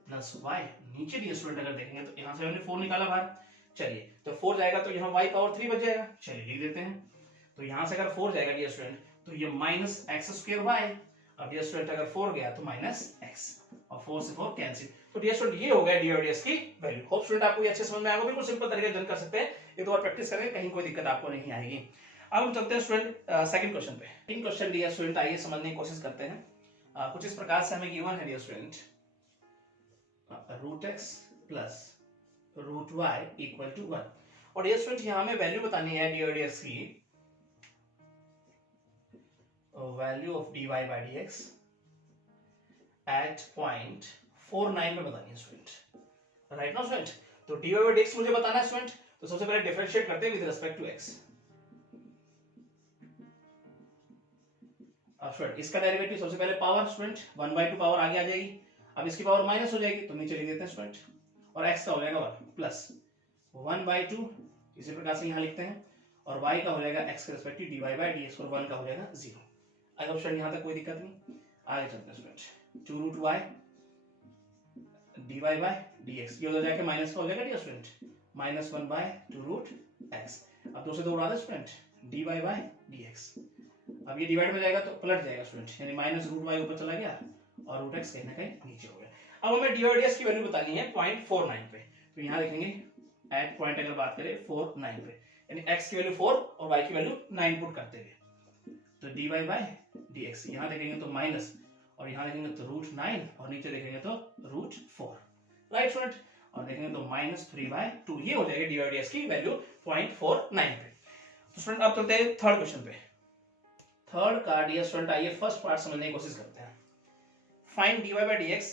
plus y, नीचे डियर स्टूडेंट अगर देखेंगे तो यहाँ से हमने 4 निकाला बाहर, चलिए तो 4 जाएगा तो यहाँ y पावर 3 बच जाएगा, चलिए लिख देते हैं। तो यहाँ से अगर 4 जाएगा डियर स्टूडेंट तो ये -x स्क्वायर y, अब डियर स्टूडेंट अगर 4 गया तो -x, और 4 से 4 कैंसिल, तो डियर स्टूडेंट ये हो गया dy dx की वैल्यू। होप स्टूडेंट आपको ये अच्छे समझ में आएगा, बिल्कुल सिंपल तरीके से डन कर सकते हैं, एक दो बार प्रैक्टिस करेंगे कहीं कोई दिक्कत आपको नहीं आएगी। अब हम चलते हैं स्टूडेंट सेकंड क्वेश्चन पे। सेकंड क्वेश्चन डियर स्टूडेंट आइए समझने की कोशिश करते हैं। कुछ इस प्रकार से हमें गिवन है dear student √x plus √y equal to 1, और डियर स्टूडेंट यहाँ हमें वैल्यू बतानी है dy dx की, value of dy bye dx at point 49 में बतानी है स्टूडेंट, राइट नाउ स्टूडेंट। तो dy बाय dx मुझे बताना है स्टूडेंट, तो सबसे पहले डिफरेंशिएट करते हैं विद रिस्पेक्ट टू x। अब स्टूडेंट इसका डेरिवेटिव सबसे पहले पावर स्टूडेंट 1/2 पावर आगे आ जाएगी, अब इसकी पावर माइनस हो जाएगी तो नीचे लिख देते हैं स्टूडेंट, और x का हो जाएगा 1 प्लस 1/2, इसी प्रकार से यहाँ लिखते हैं, और y का हो जाएगा x के रिस्पेक्टिव dy बाय dx, और 1 का हो जाएगा 0। आई होप स्टूडेंट यहाँ तक कोई दिक्कत नहीं, आगे चलते हैं student 2√y dy bye dx, ये उधर जाके माइनस का हो जाएगा डियर स्टूडेंट -1/2√x, अब 2 से 2 उड़ा दे स्टूडेंट dy बाय dx, अब ये डिवाइड में जाएगा तो पलट जाएगा स्टूडेंट, यानी -√y ऊपर चला गया और √x कहीं ना कहीं नीचे हो गया। अब हमें dy dx की वैल्यू बतानी है 0.49 पे, तो यहाँ देखेंगे एट पॉइंट अगर बात करें 49 पे, यानी x की वैल्यू 4 और y की वैल्यू 9 पुट करते हुए, तो dy बाय dx यहाँ देखेंगे तो माइनस, और यहाँ देखेंगे तो √9 और नीचे देखेंगे तो √4, राइट स्टूडेंट, और देखेंगे तो -3/2, ये हो जाएगी dy dx की वैल्यू 0.49 पे। तो स्टूडेंट अब चलते हैं थर्ड क्वेश्चन पे। थर्ड का डियर स्टूडेंट आइए फर्स्ट पार्ट समझने की कोशिश करते हैं। Find dy bye dx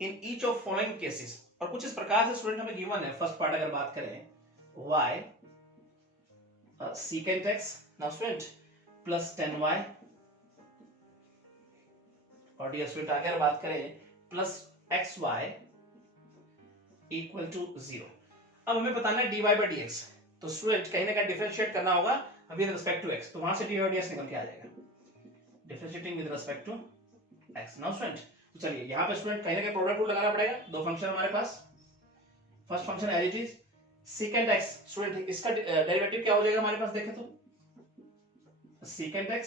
in each of following cases, और कुछ इस प्रकार से स्टूडेंट हमें गिवन है। फर्स्ट पार्ट अगर बात करें y secant x, now student plus 10y, और डियर स्टूडेंट अगर बात करें प्लस xy इक्वल टू 0। अब हमें बताना है dy बाय dx, तो स्टूडेंट कहीं ना कहीं डिफरेंशिएट करना होगा विद रिस्पेक्ट टू x, तो वहां से dy बाय dx निकल के आ जाएगा, differentiating with respect to x। Now student तो चलिए यहाँ पे स्टूडेंट कहीं ना कहीं प्रोडक्ट रूल लगाना पड़ेगा, दो फंक्शन हमारे पास, first function as it is secant x, student इसका डेरिवेटिव क्या हो जाएगा हमारे पास देखें तो secant x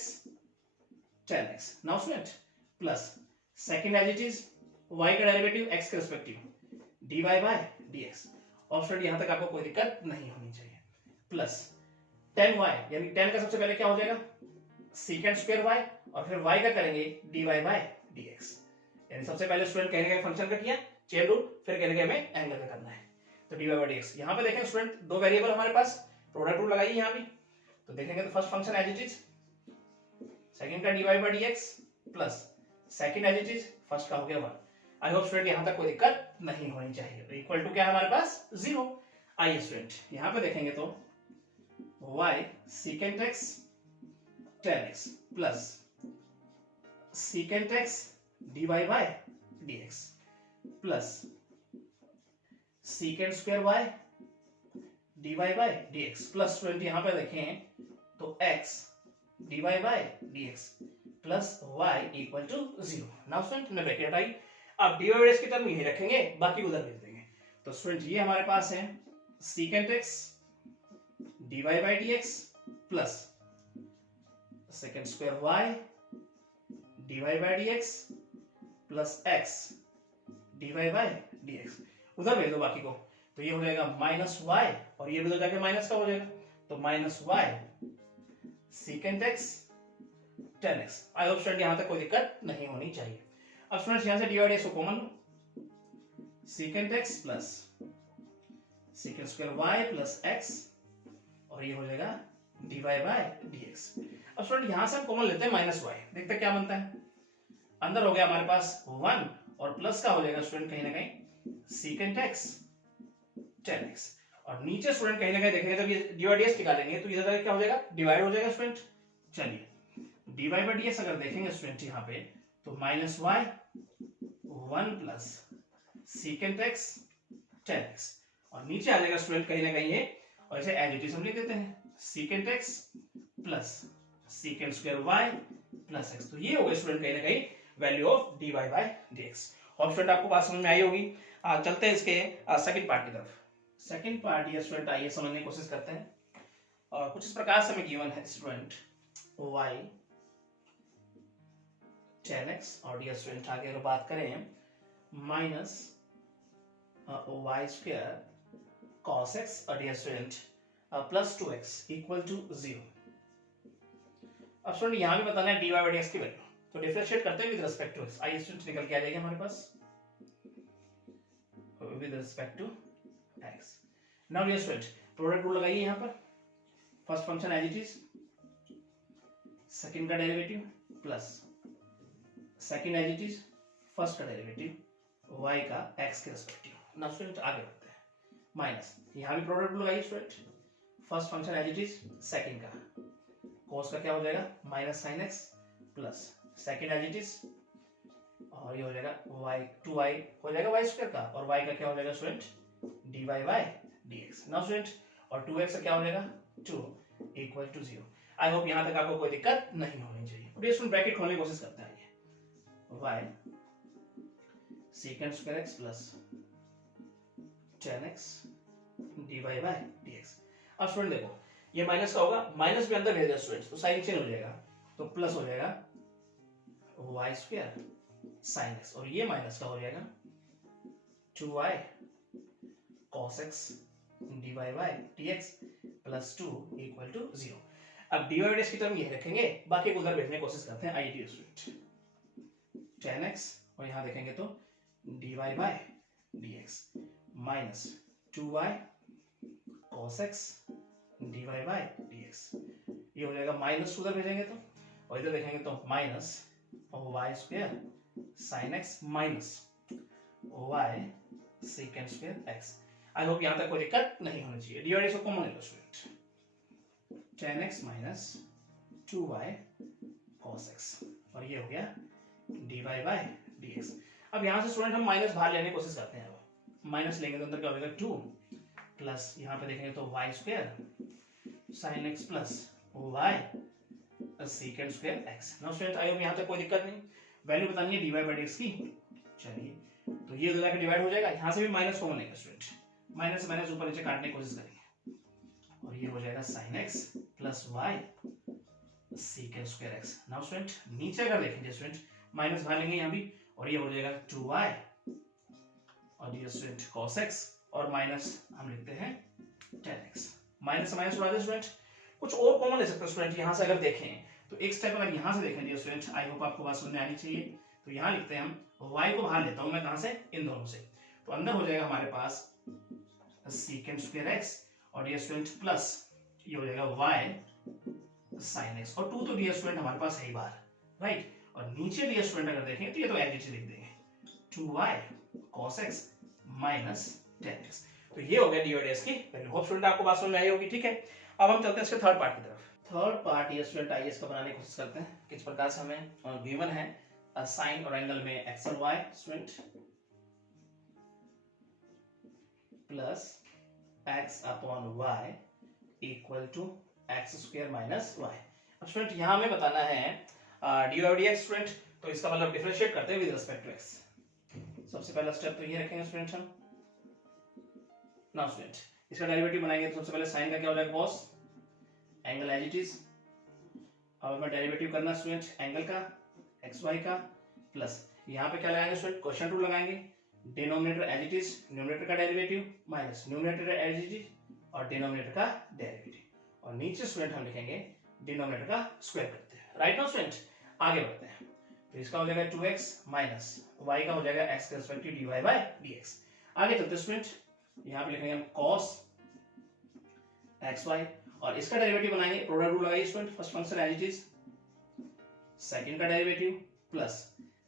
10x, now student plus second as it is y का डेरिवेटिव x के रिस्पेक्टिव dy बाय dx, और स्टूडेंट यहाँ तक आपको कोई दिक्कत नहीं होनी चाहिए, प्लस 10y, यानी 10 का सबसे पहले क्या हो जाएगा secant स्क्वायर y, और फिर y का करेंगे dy बाय dx, यानी सबसे पहले स्टूडेंट कहने का फंक्शन का किया चेन रूल, फिर कहने का हमें एंगल का करना है, तो dy बाय dx। यहाँ पे देखें स्टूडेंट दो वेरिएबल हमारे पास, प्रोडक्ट रूल लगाइए यहाँ भी, तो देखेंगे तो first function as it is, second का dy bye dx plus second as it is, first का हो गया 1। आई होप स्टूडेंट यहां तक कोई दिक्कत नहीं होनी चाहिए। तो इक्वल टू क्या है हमारे पास 0। आइए स्टूडेंट यहां पे देखेंगे तो y secant x tan x plus secant x dy by dx plus secant square y dy by dx plus student यहां पे देखें तो x dy by dx plus y equal to 0। Now student ने bracket हटाई, अब dy by dx की term यही रखेंगे, बाकी उधर भेज देंगे। तो स्टूडेंट ये हमारे पास है secant x dy by dx plus secant square y dy by dx plus x dy by dx, उधर भेज दो बाकी को। तो ये हो जाएगा माइनस y और ये भी तो जाके माइनस का हो जाएगा, तो minus y secant x tan x। आई होप स्टूडेंट यहां तक कोई दिक्कत नहीं होनी चाहिए। अब स्टूडेंट्स यहां से dy by dx को कॉमन लो, secant x plus secant square y plus x और ये हो जाएगा dy by dx। अब स्टूडेंट यहां से हम कॉमन लेते हैं माइनस y, देखते हैं क्या बनता है। अंदर हो गया हमारे पास 1 और प्लस का हो जाएगा स्टूडेंट कहीं ना कहीं secant x tan x और नीचे स्टूडेंट कहीं ना कहीं देखेंगे जब ये dy by dx निकालेंगे तो इधर क्या हो जाएगा, डिवाइड हो जाएगा स्टूडेंट। चलिए dy by dx अगर देखेंगे स्टूडेंट यहाँ पे तो minus y 1 plus secant x tan x और नीचे आ जाएगा स्टूडेंट कहीं ना कहीं ये, और इसे एज इट इज हम लिख देते हैं secant x plus secant square y plus x। तो ये हो गया स्टूडेंट कहीं ना कहीं value of dy by dx। और स्टूडेंट आपको बात समझ में आई होगी। चलते हैं इसके सेकंड पार्ट की तरफ। सेकंड पार्ट ये स्टूडेंट आइए समझने की कोशिश करते हैं। कुछ इस प्रकार से हमें गिवन है स्टूडेंट y tan x और डियर स्टूडेंट आगे अगर बात करें minus y square cos x और dear student plus 2x equal to 0। अब स्टूडेंट यहां भी बताना है dy by dx की वैल्यू, तो डिफरेंशिएट करते हैं विद रिस्पेक्ट टू x। आइए स्टूडेंट निकल के आ जाएगा हमारे पास with respect to x। Now dear student product rule लगाइए यहां पर, first function as it is, second का derivative plus second as it is, first का डेरिवेटिव y का x के रिस्पेक्टिव। नाउ स्टूडेंट आगे बढ़ते हैं, माइनस यहां भी प्रोडक्ट रूल लगाइए student, first function as it is, second का cos का क्या हो जाएगा minus sin x plus second as it is और ये हो जाएगा y 2y हो जाएगा y स्क्वायर का और y का क्या हो जाएगा student dy by dx। Now student और 2x का क्या हो जाएगा 2 इक्वल टू 0। आई होप यहां तक आपको कोई दिक्कत नहीं होनी चाहिए। अब ये ब्रैकेट खोलने की कोशिश करते हैं। y secant square x plus tan x dy by dx। अब स्टूडेंट देखो ये माइनस का होगा, माइनस भी अंदर भेज दिया स्टूडेंट तो साइन चेंज हो जाएगा, तो प्लस हो जाएगा y स्क्वायर sin x और ये माइनस का हो जाएगा 2y cos x dy by dx plus 2 equal to 0। अब dy by dx की टर्म ये रखेंगे, बाकी को उधर भेजने की कोशिश करते हैं। आइए स्टूडेंट tan x और यहां देखेंगे तो dy by dx minus 2y cos x dy by dx, ये हो जाएगा माइनस उधर भेजेंगे तो, और इधर देखेंगे तो minus y square sin x minus y secant square x। I hope यहां तक कोई दिक्कत नहीं होनी चाहिए। dy by dx को कॉमन ले लो student, tan x minus 2y cos x और ये हो गया dy by dx। अब यहां से स्टूडेंट हम माइनस बाहर लेने की कोशिश करते हैं। माइनस लेंगे तो अंदर क्या हो जाएगा 2 प्लस यहां पे देखेंगे तो y square sin x plus y secant square x। Now student I hope यहां तक कोई दिक्कत नहीं। वैल्यू बतानी है dy by dx की। चलिए तो ये दो जाके डिवाइड हो जाएगा, यहां से भी माइनस कॉमन लेंगे स्टूडेंट, माइनस से माइनस ऊपर नीचे काटने की कोशिश करेंगे और ये हो जाएगा sin x plus y secant square x। Now student नीचे अगर देखेंगे स्टूडेंट माइनस बाहर लेंगे यहां भी और ये हो जाएगा 2y और ये स्टूडेंट cos x और माइनस हम लिखते हैं tan x। माइनस से माइनस उड़ा दे स्टूडेंट, कुछ और कॉमन ले सकते हैं स्टूडेंट। यहां से अगर देखें तो एक स्टेप अगर यहां से देखें स्टूडेंट, आई होप आपको बात समझ में आनी चाहिए। तो यहां लिखते हैं हम y को बाहर लेता हूं मैं, कहां से इन दोनों से, तो अंदर हो जाएगा हमारे पास secant square x और ये स्टूडेंट प्लस ये हो जाएगा y sin x और 2 तो डियर स्टूडेंट हमारे पास है ही बाहर, राइट। और नीचे डियर स्टूडेंट अगर देखें तो ये तो एज इट इज लिख देंगे 2y cos x minus 10x। तो ये हो गया डी और ds की वैल्यू। होप स्टूडेंट आपको बात समझ में आई होगी, ठीक है। अब हम चलते हैं इसके थर्ड पार्ट की तरफ। थर्ड पार्ट ये स्टूडेंट आइए इसका बनाने की कोशिश करते हैं। किस प्रकार से हमें गिवन है साइन और एंगल में एक्स और y student plus x upon y equal to x square minus y. अब स्टूडेंट यहाँ हमें बताना है डी और डी एक्स स्टूडेंट, तो इसका मतलब डिफरेंशिएट करते हैं विद रिस्पेक्ट टू एक्स। सबसे पहला स्टेप तो ये रखेंगे स्टूडेंट हम। नाउ स्टूडेंट इसका डेरिवेटिव बनाएंगे तो सबसे पहले साइन का क्या हो जाएगा cos, angle as it is. अब हमें डेरिवेटिव करना स्टूडेंट एंगल का एक्स वाई का, प्लस यहाँ पे क्या लगाएंगे स्टूडेंट क्वेश्चन रूल लगाएंगे, denominator as it is, numerator का derivative minus numerator as it is और डिनोमिनेटर का डेरिवेटिव, और नीचे स्टूडेंट हम लिखेंगे डिनोमिनेटर का स्क्वायर करते हैं। राइट नाउ स्टूडेंट आगे बढ़ते हैं। तो इसका हो जाएगा 2x माइनस y का हो जाएगा x के रिस्पेक्टिव dy बाय dx। आगे चलते हैं स्टूडेंट, यहाँ पे लिखेंगे हम cos xy और इसका डेरिवेटिव बनाएंगे, प्रोडक्ट रूल लगाइए student, first function as it is, second का derivative plus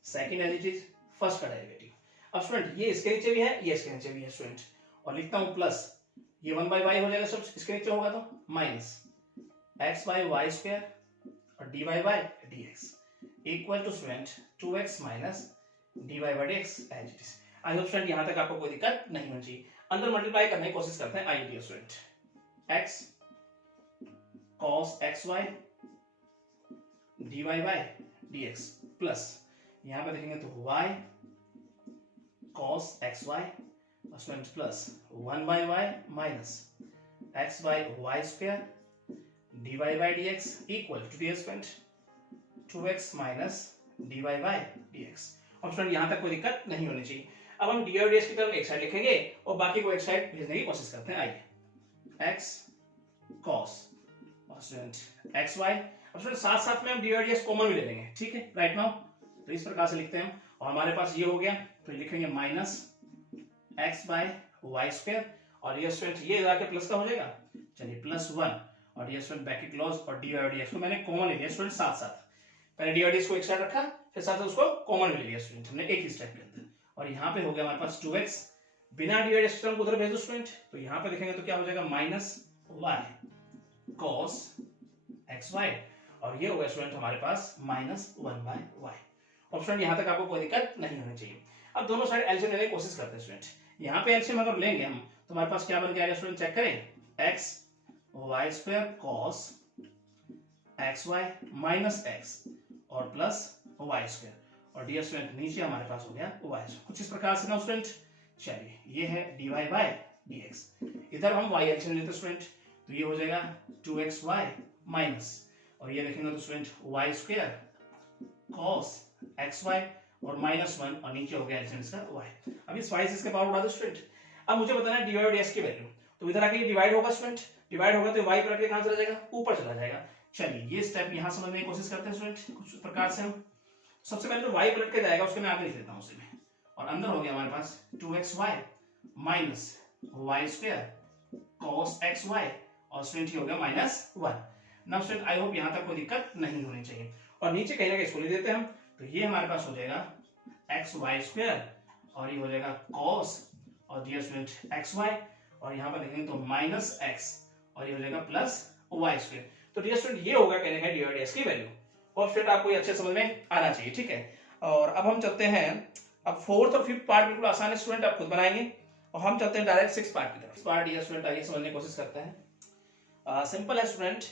second as it is, first का डेरिवेटिव। अब स्टूडेंट ये इसके नीचे भी है, ये इसके नीचे भी है स्टूडेंट, और लिखता हूं प्लस ये 1 बाय y हो जाएगा सब इसके नीचे होगा तो minus x by y square और dy bye dx equal to student 2x minus dy bye dx as it is. I hope student यहां तक आपको कोई दिक्कत नहीं होनी चाहिए। अंदर मल्टीप्लाई करने की कोशिश करते हैं। आइए student x cos xy dy bye dx plus यहां पे देखेंगे तो y cos xy student plus 1 by y minus x by y square dy bye dx equal to dear student 2x minus dy bye dx। अब student यहां तक कोई दिक्कत नहीं होनी चाहिए। अब हम dy और dx की तरफ एक साइड लिखेंगे और बाकी को एक साइड भेजने की कोशिश करते हैं। आइए x cos और स्टूडेंट xy, अब स्टूडेंट साथ साथ में हम dy और dx कॉमन भी ले लेंगे, ठीक है राइट नाउ। तो इस प्रकार से लिखते हैं और हमारे पास ये हो गया, तो लिखेंगे minus x by y square और ये स्टूडेंट ये जाके प्लस का हो जाएगा, चलिए प्लस 1 और ये स्टूडेंट ब्रैकेट क्लोज और dy और dx को मैंने कॉमन ले लिया स्टूडेंट साथ साथ। पहले डी और डी को एक साइड रखा, फिर साथ साथ उसको कॉमन ले लिया स्टूडेंट हमने एक ही स्टेप के अंदर, और यहाँ पे हो गया हमारे पास 2x, बिना डी और डी टर्म को उधर भेज दो स्टूडेंट, तो यहाँ पे देखेंगे तो क्या हो जाएगा माइनस y cos xy और ये हो गया स्टूडेंट हमारे पास माइनस 1 बाय y। और स्टूडेंट यहाँ तक आपको कोई दिक्कत नहीं होनी चाहिए। अब दोनों साइड एलसीएम लेने की कोशिश करते हैं स्टूडेंट। यहाँ पे एलसीएम अगर लेंगे हम तो हमारे पास क्या बन के आएगा स्टूडेंट, चेक करें x y square cos xy minus x और प्लस y स्क्वायर, और डियर स्टूडेंट नीचे हमारे पास हो गया y। कुछ इस प्रकार से ना स्टूडेंट, चलिए ये है dy बाय dx, इधर हम y एलसीएम लेते स्टूडेंट, तो ये हो जाएगा 2xy माइनस और ये देखेंगे तो student y square cos xy और माइनस 1 और नीचे हो गया एलसीएम इसका y। अब इस y से इसके पावर उड़ा दो स्टूडेंट। अब मुझे बताना है dy और dx की वैल्यू, तो इधर आके ये डिवाइड होगा स्टूडेंट, डिवाइड होगा तो y पलट के कहां चला जाएगा, ऊपर चला जाएगा। चलिए ये स्टेप यहां समझने की कोशिश करते हैं स्टूडेंट कुछ प्रकार से हम। सबसे पहले तो y पलट के जाएगा उसके मैं आगे लिख देता हूं उसी में, और अंदर हो गया हमारे पास 2xy minus y square cos xy और स्टूडेंट ये हो गया minus 1। Now student I hope यहां तक कोई दिक्कत नहीं होनी चाहिए, और नीचे कहीं ना कहीं इसको लिख देते हैं हम, तो ये हमारे पास हो जाएगा xy स्क्वायर और ये हो जाएगा cos और डियर स्टूडेंट xy और यहाँ पर देखेंगे तो माइनस x और ये हो जाएगा प्लस y स्क्वायर। तो डियर स्टूडेंट ये होगा कहने का डी और डी की वैल्यू, और स्टूडेंट आपको ये अच्छे समझ में आना चाहिए, ठीक है। और अब हम चलते हैं, अब फोर्थ और फिफ्थ पार्ट बिल्कुल आसान है स्टूडेंट, आप खुद बनाएंगे, और हम चलते हैं डायरेक्ट सिक्स पार्ट की तरफ। पार्ट डियर स्टूडेंट आइए समझने की कोशिश करते हैं। सिंपल है स्टूडेंट,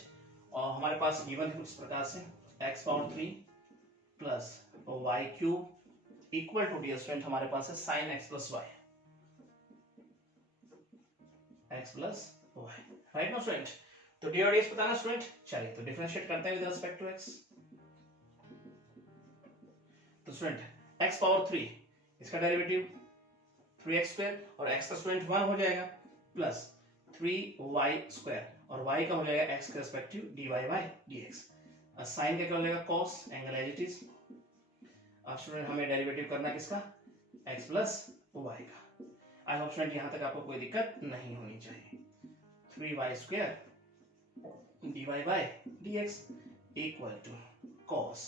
और हमारे पास गिवन है कुछ प्रकार से x power 3 plus y cube equal to dear student हमारे पास है sin x plus y, x plus y, right ना स्टूडेंट। तो डी और डी बताना स्टूडेंट, चलिए तो डिफरेंशिएट करते हैं विद रिस्पेक्ट टू x। तो स्टूडेंट x पावर 3 इसका डेरिवेटिव 3x स्क्वायर और x का स्टूडेंट 1 हो जाएगा प्लस 3y स्क्वायर और y का हो जाएगा x के respective dy bye dx। Sine का क्या हो जाएगा cos angle as it is. अब स्टूडेंट हमें डेरिवेटिव करना है किसका, x प्लस y का। आई होप स्टूडेंट यहां तक आपको कोई दिक्कत नहीं होनी चाहिए। 3y square dy bye dx equal to cos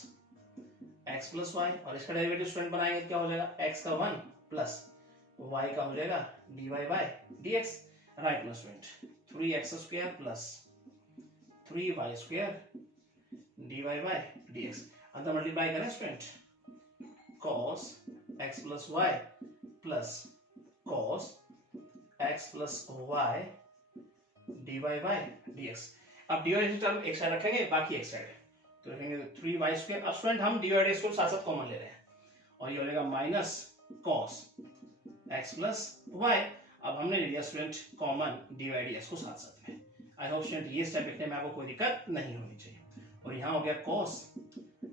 x plus Y, और इसका डेरिवेटिव स्टूडेंट बनाएंगे क्या हो जाएगा, x का 1 प्लस y का हो जाएगा dy बाय dx, राइट ना student, 3x square plus 3y square dy bye dx, अंदर मल्टीप्लाई करें student, cos x plus y plus cos x plus y dy bye dx। अब dy टर्म एक side रखेंगे, बाकी एक साइड तो रखेंगे 3y स्क्वायर। अब स्टूडेंट हम dy dx को साथ साथ कॉमन ले रहे हैं और ये हो जाएगा minus cos x plus y। अब हमने ले लिया स्टूडेंट कॉमन dy dx को साथ साथ में। आई होप स्टूडेंट ये स्टेप लिखने में आपको कोई दिक्कत नहीं होनी चाहिए। और यहाँ हो गया cos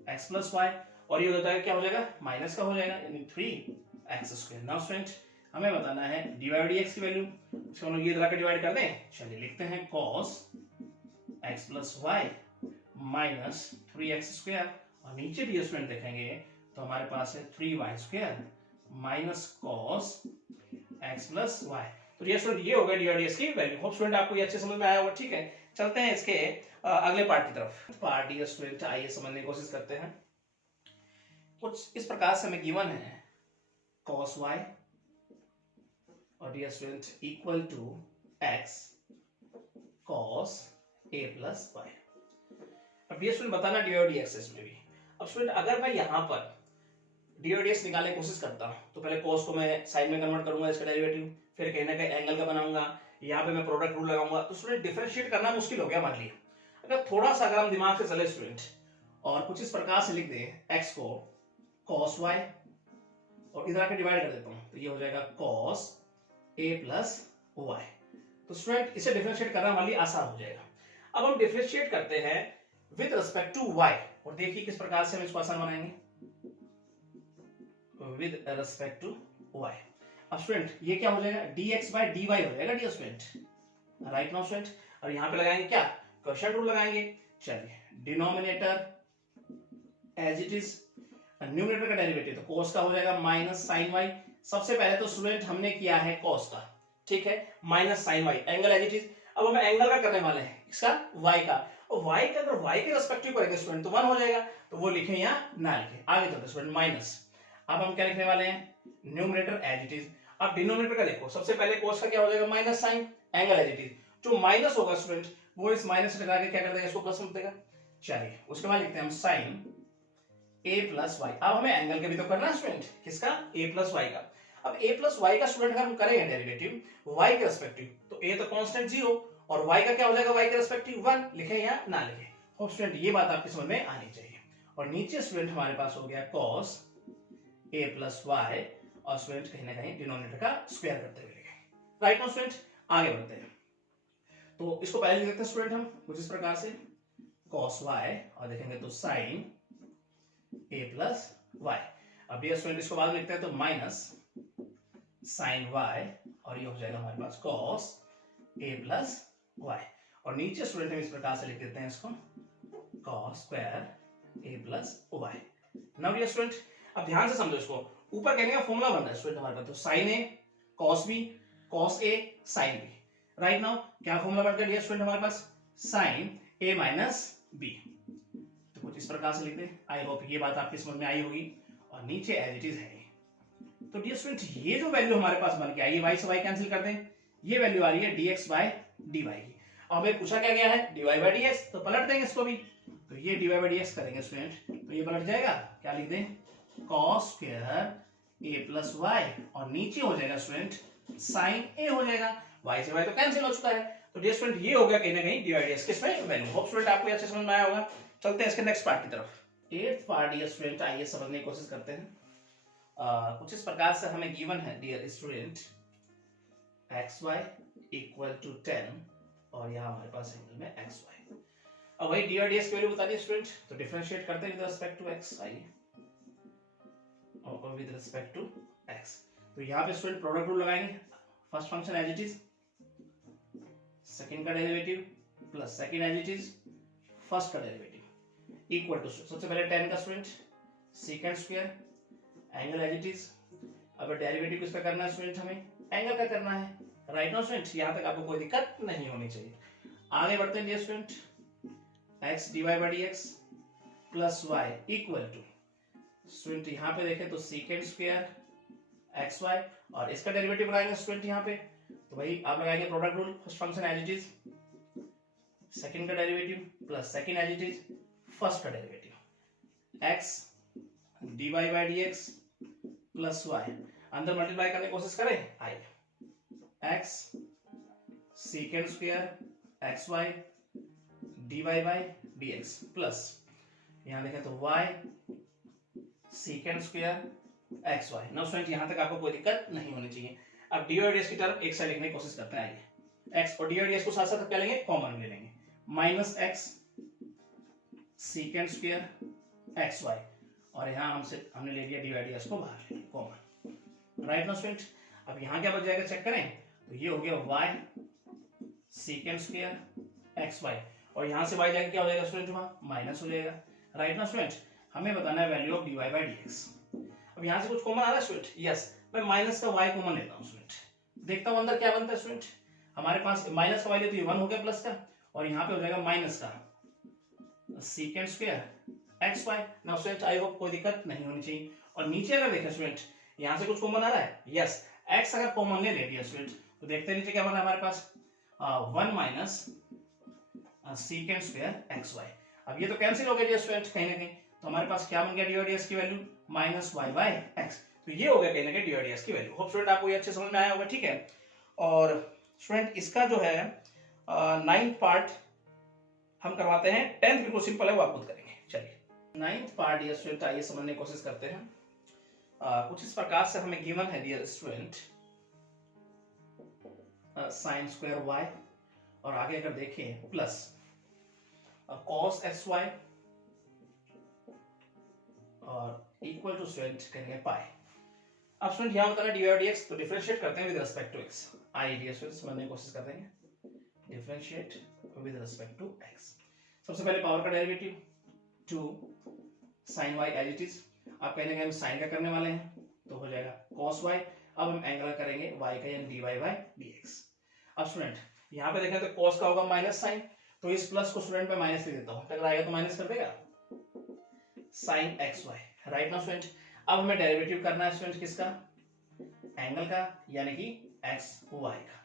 x प्लस y, और ये होता है क्या हो जाएगा, माइनस का हो जाएगा, यानी 3x स्क्वायर। नाउ स्टूडेंट हमें बताना है dy dx की वैल्यू, इसको हम लोग ये तरह डिवाइड कर दें। चलिए लिखते हैं cos x plus y minus 3x square, और नीचे भी स्टूडेंट देखेंगे तो हमारे पास है 3y square minus cos x plus y. तो ये स्टूडेंट ये हो गया dy dx की वैल्यू। होप स्टूडेंट आपको ये अच्छे समझ में आया होगा। ठीक है, चलते हैं इसके अगले पार्ट की तरफ। पार्ट डी स्टूडेंट आइए समझने की कोशिश करते हैं। कुछ इस प्रकार से हमें गिवन है cos y और D student equal to x cos a plus y. अब ये स्टूडेंट बताना डी dx इसमें भी। अब स्टूडेंट अगर मैं यहाँ पर डी dx निकालने की कोशिश करता हूँ तो पहले cos को मैं साइन में कन्वर्ट करूंगा, इसका डेरिवेटिव, फिर कहीं ना कहीं एंगल का बनाऊंगा, यहाँ पे मैं प्रोडक्ट रूल लगाऊंगा, तो स्टूडेंट डिफरेंशिएट करना मुश्किल हो गया। मान लिया अगर थोड़ा सा अगर हम दिमाग से चले स्टूडेंट और कुछ इस प्रकार से लिख दें x को cos y और इधर आके डिवाइड कर देता हूँ तो ये हो जाएगा cos a प्लस वाई। तो स्टूडेंट इसे डिफरेंशिएट करना मान ली आसान हो जाएगा। अब हम डिफरेंशिएट करते हैं विद रिस्पेक्ट टू y, और देखिए किस प्रकार से हम इसको आसान बनाएंगे, विद रिस्पेक्ट टू y। अब स्टूडेंट ये क्या हो जाएगा, dx बाय dy हो जाएगा d student, right now student. और यहाँ पे लगाएंगे क्या, क्वोशिएंट रूल लगाएंगे। चलिए denominator as it is, numerator का डेरिवेटिव तो cos का हो जाएगा माइनस साइन y। सबसे पहले तो स्टूडेंट हमने किया है cos का, ठीक है, minus sine y, angle as it is. अब हम एंगल का करने वाले हैं, इसका y का, और y का अगर y के रेस्पेक्टिव करेंगे स्टूडेंट तो 1 हो जाएगा, तो वो लिखें या ना लिखें, आगे चलते स्टूडेंट माइनस। अब हम क्या लिखने वाले हैं, न्यूमरेटर एज इट इज। अब डिनोमिनेटर का देखो, सबसे पहले cos का क्या हो जाएगा minus sine, angle as it is, जो माइनस होगा स्टूडेंट वो इस माइनस से लगा के क्या कर देगा, इसको प्लस कर देगा। चलिए उसके बाद लिखते हैं हम साइन a प्लस वाई। अब हमें एंगल के भी तो करना है स्टूडेंट, किसका, a प्लस वाई का। अब a प्लस वाई का स्टूडेंट अगर हम करेंगे डेरिवेटिव y के रेस्पेक्टिव तो a तो कांस्टेंट 0 और y का क्या हो जाएगा y के रेस्पेक्टिव 1, लिखें या ना लिखें। होप स्टूडेंट ये बात आपकी समझ में आनी चाहिए। और नीचे स्टूडेंट हमारे पास हो गया cos a प्लस वाई, और स्टूडेंट कहीं ना कहीं डिनोमिनेटर का स्क्वायर करते हुए लिखें, राइट नाउ स्टूडेंट। आगे बढ़ते हैं, तो इसको पहले लिख देते हैं स्टूडेंट हम कुछ इस प्रकार से cos y, और देखेंगे तो sin a प्लस वाई। अब ये स्टूडेंट इसको बाद में लिखते हैं तो माइनस साइन y, और ये हो जाएगा हमारे पास cos a प्लस वाई। और नीचे स्टूडेंट हम इस प्रकार से लिख देते हैं इसको cos square a plus y. Now ये स्टूडेंट अब ध्यान से समझो इसको, ऊपर कहने का फॉर्मूला बन रहा है स्टूडेंट हमारे पास, तो sin a cos b cos a sin b, right now क्या फॉर्मूला बनता है स्टूडेंट हमारे पास, sin a माइनस b। तो कुछ इस प्रकार से लिख दें। आई होप ये बात आपकी समझ में आई होगी। और नीचे एज इट इज है। तो डियर स्टूडेंट ये जो वैल्यू हमारे पास बन के आई, y से y कैंसिल कर दें, ये वैल्यू आ रही है dx बाय dy की। अब हमें पूछा क्या गया है, dy बाय dx, तो पलट देंगे इसको भी। तो ये dy बाय dx करेंगे स्टूडेंट, तो ये पलट जाएगा, क्या लिख दें, cos square a plus Y, और नीचे हो जाएगा स्टूडेंट sin a हो जाएगा, y से y तो कैंसिल हो चुका है। तो डियर स्टूडेंट ये हो गया कहीं ना कहीं dy dx किसमें वैल्यू। होप स्टूडेंट आपको अच्छे समझ में आया होगा। चलते हैं इसके नेक्स्ट पार्ट की तरफ। 8th पार्ट डियर स्टूडेंट आइए समझने की कोशिश करते हैं। कुछ इस प्रकार से हमें गिवन है dear student xy equal to 10, और यहाँ हमारे पास एंगल में xy। अब वही डी dx की वैल्यू बता दी स्टूडेंट, तो डिफरेंशिएट करते हैं विद रिस्पेक्ट टू x, आइए, और विद रिस्पेक्ट टू x। तो यहाँ पे स्टूडेंट प्रोडक्ट रूल लगाएंगे, first function as it is, second का derivative plus second as it is, first का डेरिवेटिव इक्वल टू, सबसे पहले 10 का student second square, angle as it is. अब डेरिवेटिव किसका करना है स्टूडेंट, हमें एंगल का करना है, राइट नाउ स्टूडेंट। यहां तक आपको कोई दिक्कत नहीं होनी चाहिए। आगे बढ़ते हैं student, x dy by dx plus y equal to student यहाँ पे देखें तो सेकेंड स्क्वायर एक्स वाई, और इसका डेरिवेटिव लगाएंगे स्टूडेंट यहाँ पे, तो भाई आप लगाएंगे product rule, first function as it is, second का derivative plus second as it is first का derivative, X dy by D X plus Y, अंदर मल्टीप्लाई करने की कोशिश करें, I X second square x Y dy by D X plus यहाँ देखें तो y second square x Y. Now student यहाँ तक आपको कोई दिक्कत नहीं होनी चाहिए। अब डी और डी की टर्म एक साइड लिखने की कोशिश करते हैं, आइए x और डी और डी को साथ साथ क्या लेंगे, कॉमन ले लेंगे, minus x second square x y, और यहाँ हमने ले लिया डी बाई डी को बाहर कॉमन, राइट ना स्टूडेंट। अब यहाँ क्या बच जाएगा चेक करें, तो ये हो गया y second square x y, और यहाँ से y जाएगा क्या हो जाएगा स्टूडेंट, वहाँ माइनस हो जाएगा, राइट ना स्टूडेंट। हमें बताना है value of dy by D x. अब यहाँ से कुछ कॉमन आ रहा है स्टूडेंट, यस, मैं माइनस का y कॉमन लेता हूँ स्टूडेंट, देखता हूँ अंदर क्या बनता है स्टूडेंट। हमारे पास माइनस का y ले तो ये 1 हो गया प्लस का, और यहाँ पे हो जाएगा माइनस का second square x Y. Now student I hope कोई दिक्कत नहीं होनी चाहिए। और नीचे अगर देखें स्टूडेंट, यहाँ से कुछ कॉमन आ रहा है, यस, x अगर कॉमन ले लिया स्टूडेंट, तो देखते हैं नीचे क्या बना हमारे पास, 1 minus second square x y. अब ये तो कैंसिल हो गया स्टूडेंट कहीं ना कहीं, तो हमारे पास क्या बन गया डी और डी की value minus y by x, तो ये हो गया कहीं ना कहीं डी और डी की वैल्यू। होप स्टूडेंट आपको ये अच्छे समझ में आया होगा, ठीक है। और स्टूडेंट इसका जो है 9th पार्ट हम करवाते हैं, 10th बिल्कुल सिंपल है, वो आप खुद करेंगे। चलिए 9th पार्ट ये स्टूडेंट आइए समझने की कोशिश करते हैं। कुछ इस प्रकार से हमें गिवन है dear student sine square y, और आगे अगर देखें प्लस कॉस एक्स वाई और इक्वल टू स्टूडेंट करेंगे पाई। अब स्टूडेंट यहाँ होता है डी और डी एक्स, तो डिफरेंशिएट करते हैं विद रिस्पेक्ट टू एक्स। आइए डियर स्टूडेंट समझने की कोशिश करते हैं, differentiate with respect to x. सबसे पहले पावर का derivative 2 sine y as it is, आप कहने हम साइन का करने वाले हैं तो हो जाएगा cos y। अब हम एंगल करेंगे y का यानी dy बाई dx। अब स्टूडेंट यहाँ पे देखें तो cos का होगा माइनस साइन, तो इस प्लस को स्टूडेंट पे माइनस ले देता हूँ, अगर आएगा तो माइनस कर देगा साइन एक्स वाई, राइट ना स्टूडेंट। अब हमें डेरिवेटिव करना है स्टूडेंट किसका, एंगल का यानी कि एक्स वाई का,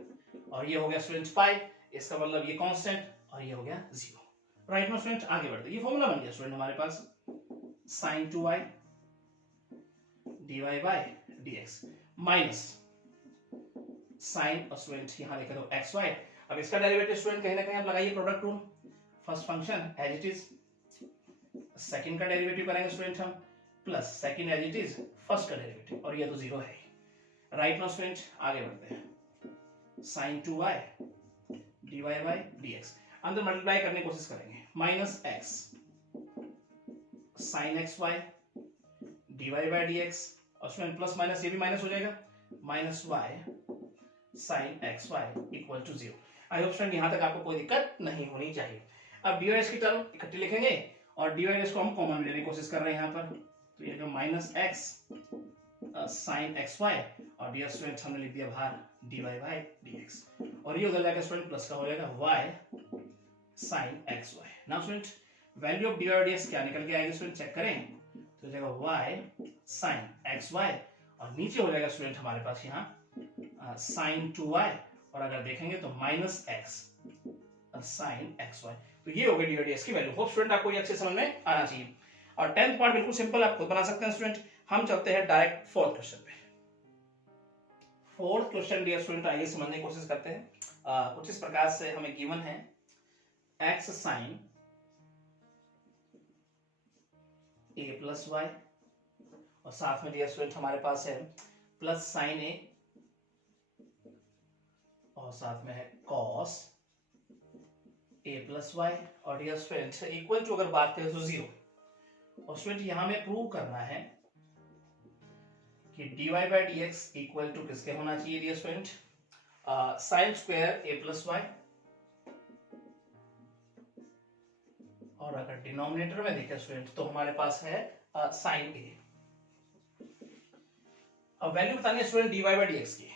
और ये हो गया स्टूडेंट पाई, इसका मतलब ये कांस्टेंट, और ये हो गया 0, राइट ना स्टूडेंट। आगे बढ़ते, ये फॉर्मूला बन गया स्टूडेंट हमारे पास sine 2y dy by dx minus sine, और स्टूडेंट यहाँ देखा तो एक्स वाई। अब इसका डेरिवेटिव स्टूडेंट कहीं ना कहीं आप लगाइए product rule, first function as it is, second का डेरिवेटिव करेंगे स्टूडेंट हम, plus second as it is first का डेरिवेटिव, और ये तो 0 है, राइट ना स्टूडेंट। आगे बढ़ते हैं, sine 2y dy by dx, अंदर मल्टीप्लाई करने की कोशिश करेंगे, minus x sine x Y dy by dx, और स्टूडेंट प्लस माइनस ये भी माइनस हो जाएगा, minus y sine x y equal to 0। I hope student यहाँ तक आपको कोई दिक्कत नहीं होनी चाहिए। अब डी की टर्म इकट्ठी लिखेंगे, और डी को हम कॉमन लेने की कोशिश कर रहे हैं यहाँ पर, तो ये जो minus x sine x y, और डियर स्टूडेंट हमने लिख दिया बाहर dy बाई dx, और ये उधर जाकर स्टूडेंट प्लस का हो जाएगा y sine x Y. Now student value of d और dx क्या निकल के आएगी स्टूडेंट, चेक करें, तो हो जाएगा y साइन एक्स वाई, और नीचे हो जाएगा स्टूडेंट हमारे पास यहाँ साइन 2y, और अगर देखेंगे तो minus x sine x y, तो ये हो गई डी और dx की वैल्यू। होप स्टूडेंट आपको ये अच्छे समझ में आना चाहिए। और 10th पार्ट बिल्कुल सिंपल, आप खुद बना सकते हैं स्टूडेंट। हम चलते हैं डायरेक्ट 4th क्वेश्चन पे। 4th क्वेश्चन डियर स्टूडेंट आइए समझने की कोशिश करते हैं। कुछ इस प्रकार से हमें गिवन है एक्स साइन ए प्लस वाई, और साथ में डियर स्टूडेंट हमारे पास है प्लस साइन ए, और साथ में है कॉस ए प्लस वाई, और डियर स्टूडेंट इक्वल टू अगर बात करें तो 0। और स्टूडेंट यहां हमें प्रूव करना है कि dy by dx equal to किसके होना चाहिए डियर स्टूडेंट, साइन स्क्वायर ए प्लस वाई, और अगर डिनोमिनेटर में देखें स्टूडेंट तो हमारे पास है साइन ए। अब वैल्यू बतानी है स्टूडेंट dy बाई dx की।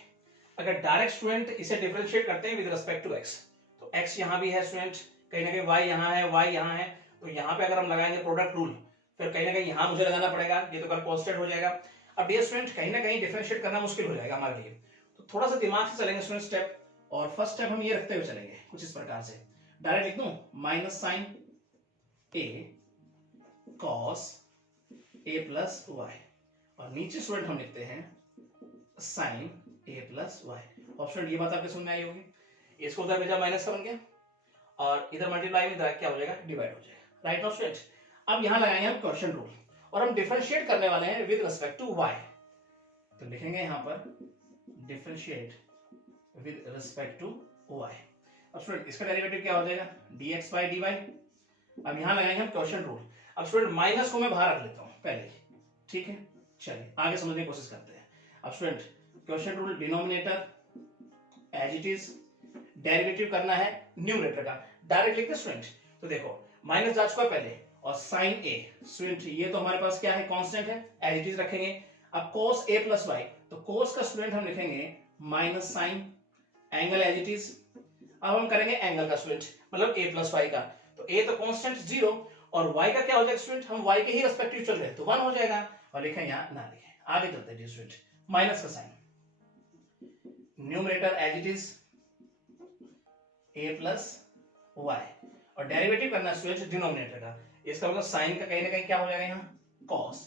अगर डायरेक्ट स्टूडेंट इसे डिफरेंशिएट करते हैं विद रिस्पेक्ट टू x, तो x यहां भी है स्टूडेंट, कहीं ना कहीं y यहां है, y यहां है, तो यहां पे अगर हम लगाएंगे प्रोडक्ट रूल, फिर कहीं ना कहीं यहाँ मुझे लगाना पड़ेगा, ये तो कल कांस्टेंट हो जाएगा। अब डियर स्टूडेंट कहीं ना कहीं डिफरेंशिएट करना मुश्किल हो जाएगा हमारे लिए, तो थोड़ा सा दिमाग से चलेंगे स्टूडेंट स्टेप। और फर्स्ट स्टेप हम ये रखते हुए चलेंगे कुछ इस प्रकार से, डायरेक्ट लिख दूं minus sign A cos A plus Y, और नीचे स्टूडेंट हम लिखते हैं साइन ए प्लस वाई। ऑप्शन ये बात आपके समझ में आई होगी। इसको उधर भेजा माइनस का बन गया, और इधर मल्टीप्लाई में क्या हो जाएगा, डिवाइड हो जाएगा। राइट नाउ स्टूडेंट अब यहां लगाएंगे हम क्वेश्चन रूल, और हम डिफरेंशिएट करने वाले हैं विद रिस्पेक्ट टू वाई। तो लिखेंगे यहां पर differentiate with respect to y. अब स्टूडेंट इसका डेरिवेटिव क्या हो जाएगा, dx by dy। अब यहां लगाएंगे हम क्वेश्चन रूल। अब स्टूडेंट माइनस को मैं बाहर रख लेता हूं पहले, ठीक है। चलिए आगे समझने की कोशिश करते हैं। अब student question rule, denominator as it is, derivative करना है न्यूमरेटर का, डायरेक्ट लिखते स्टूडेंट। तो देखो माइनस जा चुका पहले, और साइन ए स्टूडेंट ये तो हमारे पास क्या है, कांस्टेंट है, एज इट इज रखेंगे। अब कोस ए प्लस वाई, तो कोस का स्टूडेंट हम लिखेंगे minus sine, angle as it is. अब हम करेंगे एंगल का स्टूडेंट, मतलब ए प्लस वाई का। तो ए तो कांस्टेंट 0, और y का क्या हो जाएगा स्टूडेंट, हम y के ही रेस्पेक्टिव चल रहे हैं तो 1 हो जाएगा, और लिखें यहां ना लिखें। आगे चलते हैं स्टूडेंट, माइनस का sine, numerator as it is a plus Y, और डेरिवेटिव करना स्टूडेंट डिनोमिनेटर का। इसका मतलब साइन का कहीं ना कहीं क्या हो जाएगा यहाँ cos,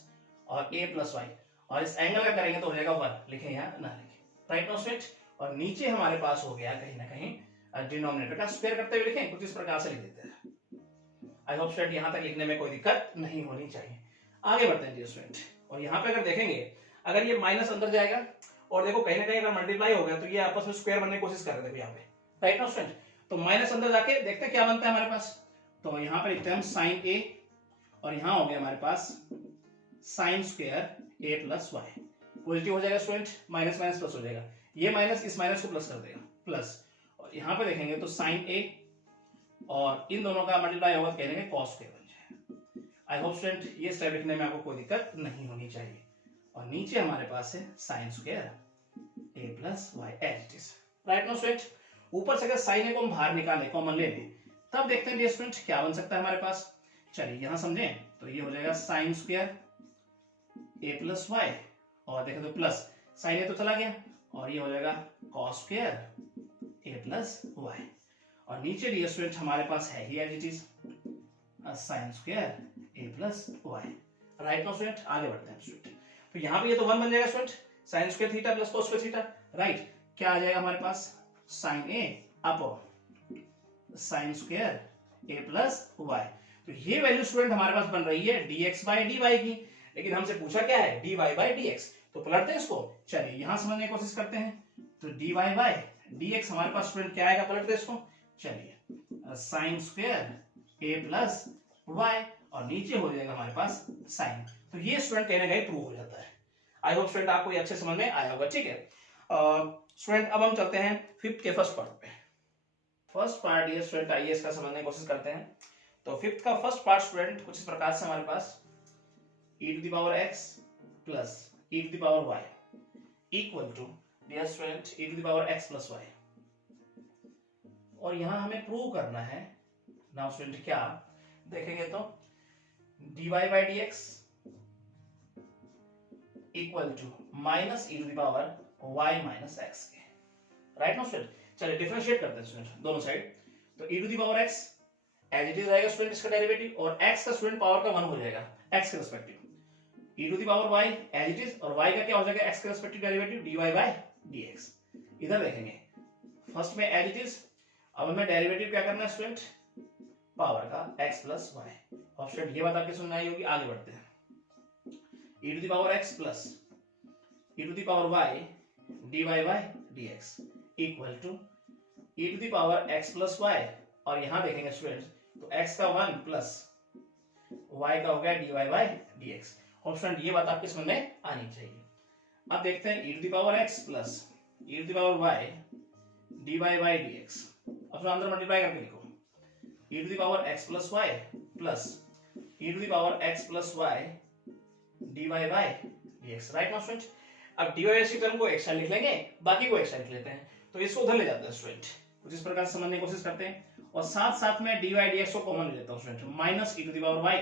और a प्लस वाई, और इस एंगल का करेंगे तो हो जाएगा 1, लिखें यहाँ ना लिखें। राइट नाउ स्टूडेंट, और नीचे हमारे पास हो गया कहीं ना कहीं डिनोमिनेटर का स्क्वायर करते हुए लिखें, कुछ इस प्रकार से लिख देते हैं। आई होप स्टूडेंट यहां तक लिखने में कोई दिक्कत नहीं होनी चाहिए। आगे बढ़ते हैं स्टूडेंट, और यहाँ पे अगर देखेंगे, अगर ये माइनस अंदर जाएगा, और देखो कहीं ना कहीं अगर मल्टीप्लाई हो गया तो ये आपस में स्क्वायर बनने की कोशिश कर रहे थे यहाँ पे। राइट नाउ स्टूडेंट, तो माइनस अंदर जाके देखते हैं क्या बनता है हमारे पास। तो यहाँ पे लिखते हैं हम साइन ए, और यहाँ हो गया हमारे पास साइन स्क्वायर ए प्लस वाई। पॉजिटिव हो जाएगा स्टूडेंट, माइनस माइनस प्लस हो जाएगा, ये माइनस इस माइनस को प्लस कर देगा, प्लस। और यहाँ पे देखेंगे तो साइन ए और इन दोनों का मल्टीप्लाई होगा, कहने के कॉस स्क्वायर बन जाएगा। आई होप स्टूडेंट ये स्टेप लिखने में आपको कोई दिक्कत नहीं होनी चाहिए। और नीचे हमारे पास है sine square A plus y as it is. Right now student, ऊपर से अगर साइन ए को हम बाहर निकालें, कॉमन ले लें, तब देखते हैं स्टूडेंट क्या बन सकता है हमारे पास। चलिए यहां समझें, तो ये हो जाएगा साइन स्क्वायर ए प्लस वाई, और देखें तो प्लस साइन ए तो चला गया, और ये हो जाएगा कॉस स्क्वायर ए प्लस वाई, और नीचे डियर स्टूडेंट हमारे पास है ही as it is sine square A plus Y. Right now student आगे बढ़ते हैं स्टूडेंट, तो यहाँ पे ये तो 1 बन जाएगा student, sine square theta plus cos square theta. Right, क्या आ जाएगा हमारे पास, साइन ए अपॉन साइन स्क्वायर ए प्लस वाई। तो ये वैल्यू स्टूडेंट हमारे पास बन रही है dx बाय dy की, लेकिन हमसे पूछा क्या है, dy बाय dx। तो पलटते हैं इसको, चलिए यहां समझने की कोशिश करते हैं। तो dy बाय dx हमारे पास स्टूडेंट क्या आएगा, पलटते हैं इसको। चलिए साइन स्क्वायर ए प्लस वाई, और नीचे हो जाएगा हमारे पास साइन। तो ये स्टूडेंट कहीं ना कहीं प्रूव हो जाता है। आई होप स्टूडेंट आपको ये अच्छे समझ में आया होगा, ठीक है। स्टूडेंट अब हम चलते हैं फिफ्थ के फर्स्ट पार्ट पे। फर्स्ट पार्ट ये स्टूडेंट आइए इसका समझने की कोशिश करते हैं। तो फिफ्थ का फर्स्ट पार्ट स्टूडेंट कुछ इस प्रकार से हमारे पास e to the power x plus e to the power y equal to dear student e to the power x plus y, और यहां हमें प्रूव करना है। नाउ स्टूडेंट क्या देखेंगे, तो dy by dx equal to minus e to the power y minus x के। Right now student, चलिए डिफरेंशिएट करते हैं स्टूडेंट दोनों साइड। तो e to the power x as it is रहेगा स्टूडेंट इसका डेरिवेटिव, और x का स्टूडेंट पावर का 1 हो जाएगा x के respective. e to the power y as it is, और y का क्या हो जाएगा x के respective derivative dy bye dx। इधर देखेंगे फर्स्ट में एज इट इज, अब हमें डेरिवेटिव क्या करना है स्टूडेंट, पावर का x प्लस वाई। और स्टूडेंट ये बात आपके समझ में आई होगी। आगे बढ़ते हैं, e to the power x plus e to the power y dy bye dx equal to e to the power x plus y, और यहां देखेंगे स्टूडेंट तो x का 1 प्लस y का हो गया dy बाय dx। और स्टूडेंट ये बात आपके समझ में आनी चाहिए। अब देखते हैं e to the power x plus e to the power y dy bye dx। अब अंदर मल्टीप्लाई करके लिखो, e to the power x plus y plus e to the power x plus y dy bye dx। Right now student, अब dy by term को एक side लिख लेंगे, बाकी को एक साइड लिख लेते हैं। तो इसको उधर ले जाते हैं स्टूडेंट, कुछ इस प्रकार से समझने की कोशिश करते हैं। और साथ साथ में dy dx को कॉमन ले लेता हूं student, minus e to the power y,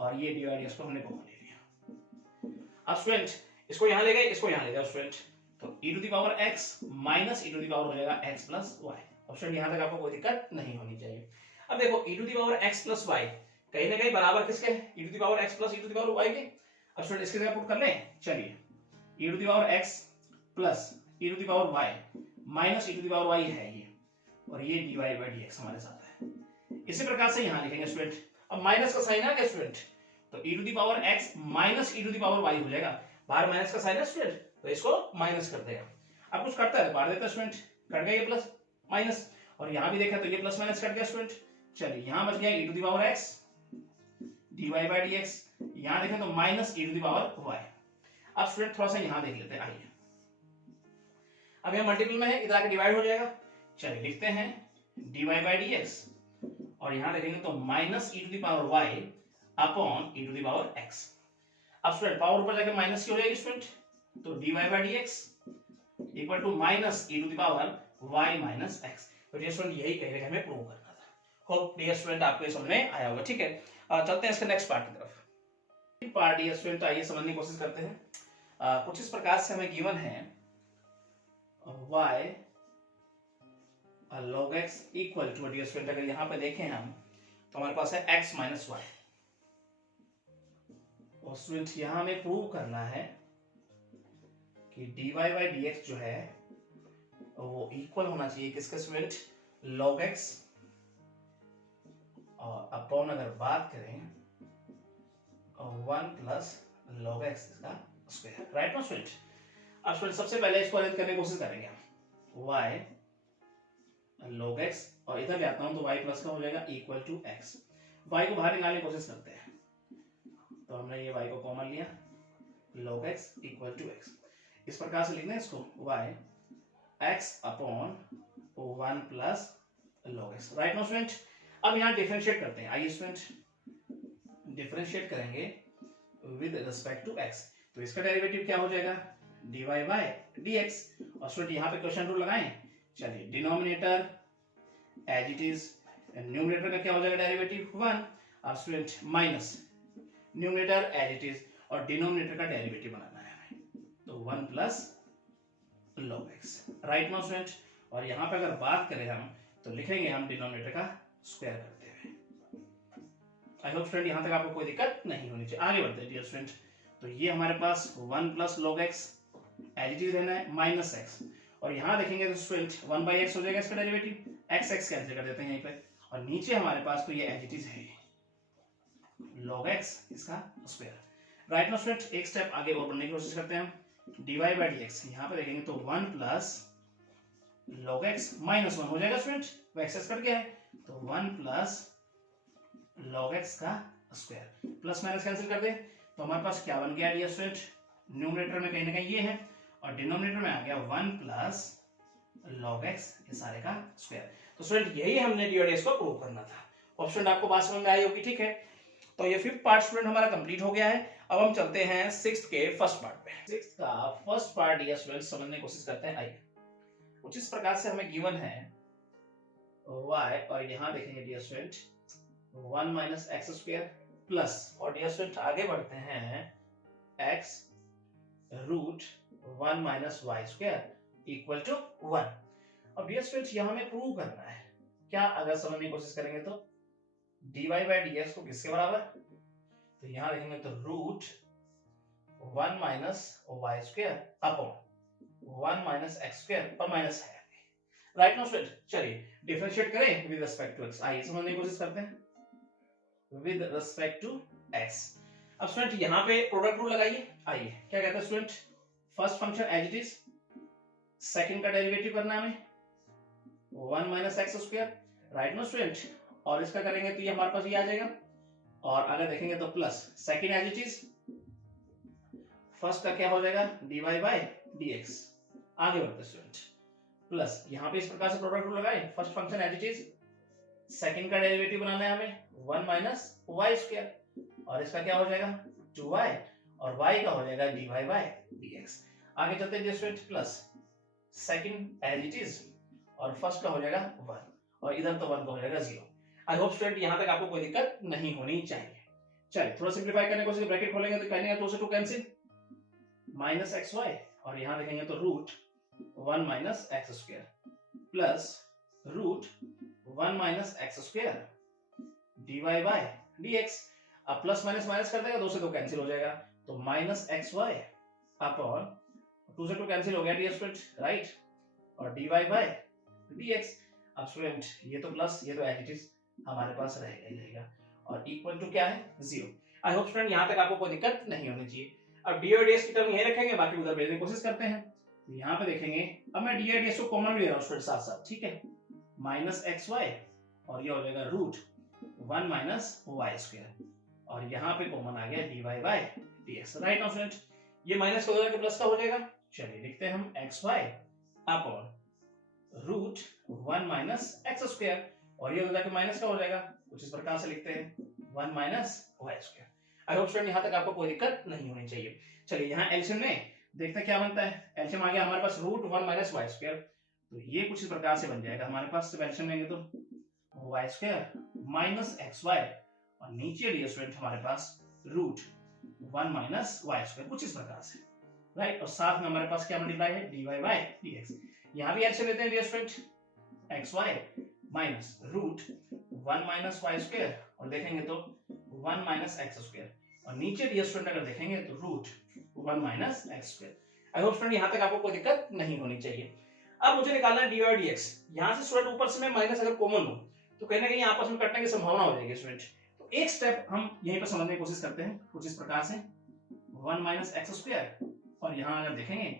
और ये dy dx को हमने कॉमन ले लिया। अब स्टूडेंट इसको यहां ले गए, इसको यहां ले गए स्टूडेंट, तो e to the power x minus e to the power हो जाएगा x प्लस वाई। अब स्टूडेंट यहां तक आपको कोई दिक्कत नहीं होनी चाहिए। अब देखो e to the power x plus y कहीं ना कहीं बराबर किसके, e to the power x plus e to the power y के। अब स्टूडेंट इसके जगह पुट कर लें, चलिए e to the power x plus e to the power y minus e to the power y है ये, और ये dy बाय dx हमारे साथ है। इसी प्रकार से यहां लिखेंगे स्टूडेंट, अब माइनस का साइन आ गया स्टूडेंट, तो e to the power x minus e to the power y हो जाएगा। बाहर माइनस का साइन है स्टूडेंट, तो इसको माइनस कर देगा। अब कुछ करता है तो बाहर देता है स्टूडेंट, कट गया ये प्लस माइनस, और यहां भी देखा तो ये प्लस माइनस कट गया स्टूडेंट। चलिए यहां बच गया e to the power x dy bye dx, यहां देखें तो minus e to the power y। अब स्टूडेंट थोड़ा सा यहां देख लेते हैं, आइए अब यहां मल्टीपल में है, इधर आके डिवाइड हो जाएगा। चलिए लिखते हैं dy बाय dx, और यहां देखेंगे तो minus e to the power y upon e to the power x। अब स्टूडेंट पावर ऊपर जाके माइनस की हो जाएगी स्टूडेंट, तो dy bye dx equal to minus e to the power y minus x। तो डियर स्टूडेंट यही कह रहे हैं हमें प्रूव करना था। होप डियर स्टूडेंट आपको ये समझ में आया होगा। ठीक है, चलते हैं इसके नेक्स्ट पार्ट की तरफ। पार्ट डियर स्टूडेंट आइए समझने की कोशिश करते हैं। कुछ इस प्रकार से हमें गिवन है y log x equal to, dear student अगर यहां पे देखें हम तो हमारे पास है x माइनस y, और स्टूडेंट यहां हमें प्रूव करना है कि dy बाय dx जो है वो इक्वल होना चाहिए किसके स्टूडेंट, log x, और अपॉन अगर बात करें 1 प्लस log x इसका स्क्वायर, राइट ना स्टूडेंट। अब स्टूडेंट सबसे पहले इसको अरेंज करने की कोशिश करेंगे हम, y log x, और इधर ले आता हूं तो y प्लस का हो जाएगा इक्वल टू x। y को बाहर निकालने की कोशिश करते हैं, तो हमने ये y को कॉमन लिया, log x equal to x। इस प्रकार से लिखना है इसको, y x upon 1 plus log x, right no student. अब यहाँ डिफरेंशिएट करते हैं, आइए स्टूडेंट डिफरेंशिएट करेंगे विद रिस्पेक्ट टू x, तो इसका डेरिवेटिव क्या हो जाएगा, dy बाय dx। और स्टूडेंट यहाँ पे क्वेश्चन रूल लगाएं, चलिए denominator as it is, numerator का क्या हो जाएगा डेरिवेटिव 1। अब student minus numerator as it is, और डिनोमिनेटर का डेरिवेटिव बनाना है हमें, तो 1 plus log x, right no student. और यहाँ पे अगर बात करें हम तो लिखेंगे हम डिनोमिनेटर का स्क्वायर करते हुए। आई होप स्टूडेंट यहाँ तक आपको कोई दिक्कत नहीं होनी चाहिए। आगे बढ़ते हैं डियर स्टूडेंट, तो ये हमारे पास 1 plus log x as it is रहना है माइनस x, और यहाँ देखेंगे तो स्टूडेंट 1 बाई x हो जाएगा इसका डेरिवेटिव, x x कैंसिल कर देते हैं यहीं पे, और नीचे हमारे पास तो ये एज इट इज है log x इसका स्क्वायर, राइट नो स्टूडेंट। एक स्टेप आगे और बढ़ने की कोशिश करते हैं हम, dy बाई dx, यहाँ पे देखेंगे तो 1 प्लस log x माइनस 1 हो जाएगा स्टूडेंट, वो एक्सेस कट गया है, तो 1 प्लस log x का स्क्वायर, प्लस माइनस कैंसिल कर दे तो हमारे पास क्या बन गया डियर स्टूडेंट, न्यूमरेटर में कहीं ना कहीं ये है, और डिनोमिनेटर में आ गया 1 प्लस log x ये सारे का स्क्वायर। तो स्टूडेंट यही हमने dy dx को प्रूव करना था। ऑप्शन आपको बात समझ में आई होगी, ठीक है। तो ये 5th पार्ट स्टूडेंट हमारा कंप्लीट हो गया है। अब हम चलते हैं 6th के फर्स्ट पार्ट पे। 6th का फर्स्ट पार्ट डियर स्टूडेंट समझने की कोशिश करते हैं। आइए कुछ इस प्रकार से हमें गिवन है y, और यहाँ देखेंगे dear student 1 minus x square plus, और डियर स्टूडेंट आगे बढ़ते हैं x root 1 minus y square equal to 1। अब डियर स्टूडेंट यहाँ हमें प्रूव करना है क्या, अगर समझने की कोशिश करेंगे तो dy बाई dx को किसके बराबर, तो यहाँ देखेंगे तो root 1 minus y square upon 1 minus x square, पर माइनस है, राइट नो स्टूडेंट। चलिए डिफरेंशिएट करें विद रिस्पेक्ट टू x, आइए समझने की कोशिश करते हैं विद रिस्पेक्ट टू x। अब स्टूडेंट यहाँ पे प्रोडक्ट रूल लगाइए, आइए क्या कहता है student, first function as it is, second का डेरिवेटिव करना है हमें 1 minus x square, right no student, और इसका करेंगे तो ये हमारे पास ये आ जाएगा, और अगर देखेंगे तो plus second as it is, first का क्या हो जाएगा dy बाय dx, आगे बढ़ते स्टूडेंट, प्लस यहाँ पे इस प्रकार से प्रोडक्ट रूल लगाए, first function as it is, second का डेरिवेटिव बनाना है हमें 1 माइनस वाई स्क्वायर, और इसका क्या हो जाएगा 2y, और y का हो जाएगा dy बाय dx। आगे चलते हैं student, plus second as it is, और फर्स्ट का हो जाएगा 1, और इधर तो 1 का हो जाएगा 0। आई होप स्टूडेंट यहाँ तक आपको कोई दिक्कत नहीं होनी चाहिए। चलिए थोड़ा सिंप्लीफाई करने की कोशिश, ब्रैकेट खोलेंगे तो कहने 2 से 2 कैंसिल, माइनस एक्स वाई, और यहां देखेंगे तो root 1 minus x square plus root 1 minus x square d y by d x. अब प्लस माइनस माइनस कर देगा, 2 से 2 कैंसिल हो जाएगा, तो माइनस एक्स वाई अपॉन 2 से 2 कैंसिल हो गया डी स्क्वायर, राइट, और d y by d x. अब स्टूडेंट ये तो प्लस, ये तो एज इट इज हमारे पास रहेगा ही रहेगा, और इक्वल टू क्या है, 0। आई होप स्टूडेंट यहाँ तक आपको कोई दिक्कत नहीं होनी चाहिए। अब डी और डी एक्स की टर्म यही रखेंगे, बाकी उधर भेजने की कोशिश करते हैं। तो यहाँ पे देखेंगे, अब मैं डी और डी एक्स को कॉमन ले रहा हूँ स्टूडेंट साथ साथ, ठीक है, माइनस एक्स वाई, और ये हो जाएगा रूट 1 माइनस वाई स्क्वायर, और यहाँ पे कॉमन आ गया d y by d x, right ना स्टूडेंट। ये माइनस का हो जाएगा प्लस का हो जाएगा, चलिए लिखते हैं हम x y upon root 1 minus x square, और ये हो जाएगा माइनस का हो जाएगा, कुछ इस प्रकार से लिखते हैं 1 minus y square. I hope student यहाँ तक आपको कोई दिक्कत नहीं होनी चाहिए। चलिए यहाँ एलसीएम में देखते हैं क्या बनता है। एलसीएम आ गया हमारे पास रूट 1 माइनस वाई स्क्वायर, तो ये कुछ इस प्रकार से बन जाएगा हमारे पास। एलसीएम लेंगे तो y square minus x y, और नीचे डी स्टूडेंट हमारे पास रूट 1 माइनस वाई स्क्वायर, कुछ इस प्रकार से, राइट, और साथ में हमारे पास क्या मल्टीप्लाई है, D y by d x. यहाँ भी एलसीएम लेते हैं dear student, x y minus root 1 minus y square, और देखेंगे तो 1 माइनस एक्स स्क्वायर, और नीचे डी स्टूडेंट अगर देखेंगे तो root 1 minus x square. I hope student यहाँ तक आपको कोई दिक्कत नहीं होनी चाहिए। अब मुझे निकालना है डी और डी एक्स। यहाँ से स्टूडेंट ऊपर से मैं माइनस अगर कॉमन लूं तो कहीं ना कहीं आपस में कटने की संभावना हो जाएगी स्टूडेंट। तो एक स्टेप हम यहीं पर समझने की कोशिश करते हैं, कुछ इस प्रकार से 1 माइनस एक्स स्क्वायर, और यहाँ अगर देखेंगे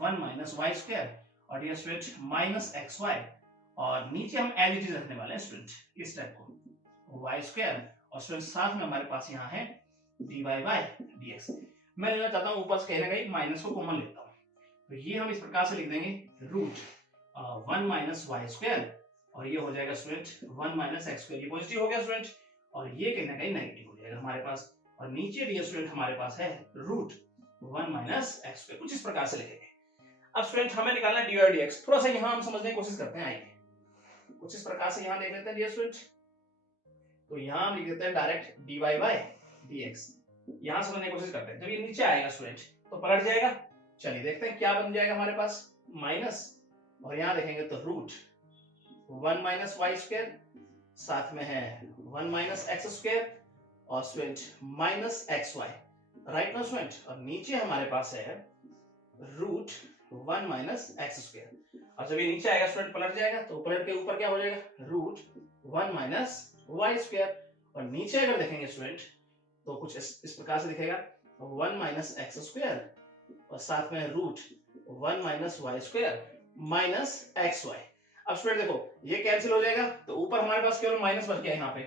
1 माइनस वाई स्क्वायर, और ये स्टूडेंट माइनस एक्स वाई, और नीचे हम एज इट इज रखने वाले हैं स्टूडेंट इस स्टेप को वाई स्क्वायर, और स्टूडेंट साथ में हमारे पास यहाँ है D y by d x. मैं लेना चाहता हूँ ऊपर से कहीं ना कहीं माइनस को कॉमन लेता हूँ, तो ये हम इस प्रकार से लिख देंगे रूट 1 माइनस वाई स्क्वायर, और ये हो जाएगा स्टूडेंट 1 माइनस एक्स स्क्वायर, ये पॉजिटिव हो गया स्टूडेंट, और ये कहीं ना कहीं नेगेटिव हो जाएगा हमारे पास, और नीचे डी स्टूडेंट हमारे पास है रूट 1 माइनस एक्स स्क्वायर, कुछ इस प्रकार से लिखेंगे। अब स्टूडेंट हमें निकालना है डी और डी एक्स, थोड़ा सा यहाँ हम समझने की कोशिश करते हैं, आइए कुछ इस प्रकार से यहाँ देख लेते हैं डी स्टूडेंट। तो यहाँ हम लिख देते हैं direct d y by d x, यहाँ समझने की कोशिश करते हैं। जब ये नीचे आएगा स्टूडेंट तो पलट जाएगा, चलिए देखते हैं क्या बन जाएगा हमारे पास, माइनस, और यहाँ देखेंगे तो रूट 1 माइनस वाई स्क्वायर, साथ में है 1 माइनस एक्स स्क्वायर, और student minus x y, right ना स्टूडेंट, और नीचे हमारे पास है रूट 1 माइनस एक्स स्क्वायर, और जब ये नीचे आएगा स्टूडेंट पलट जाएगा, तो पलट के ऊपर क्या हो जाएगा रूट 1 माइनस वाई स्क्वायर, और नीचे अगर देखेंगे स्टूडेंट तो कुछ इस प्रकार से दिखेगा 1 माइनस एक्स स्क्वायर, और साथ में root 1 minus y square minus x y. अब स्टूडेंट देखो ये कैंसिल हो जाएगा, तो ऊपर हमारे पास केवल माइनस बच गया यहाँ पे,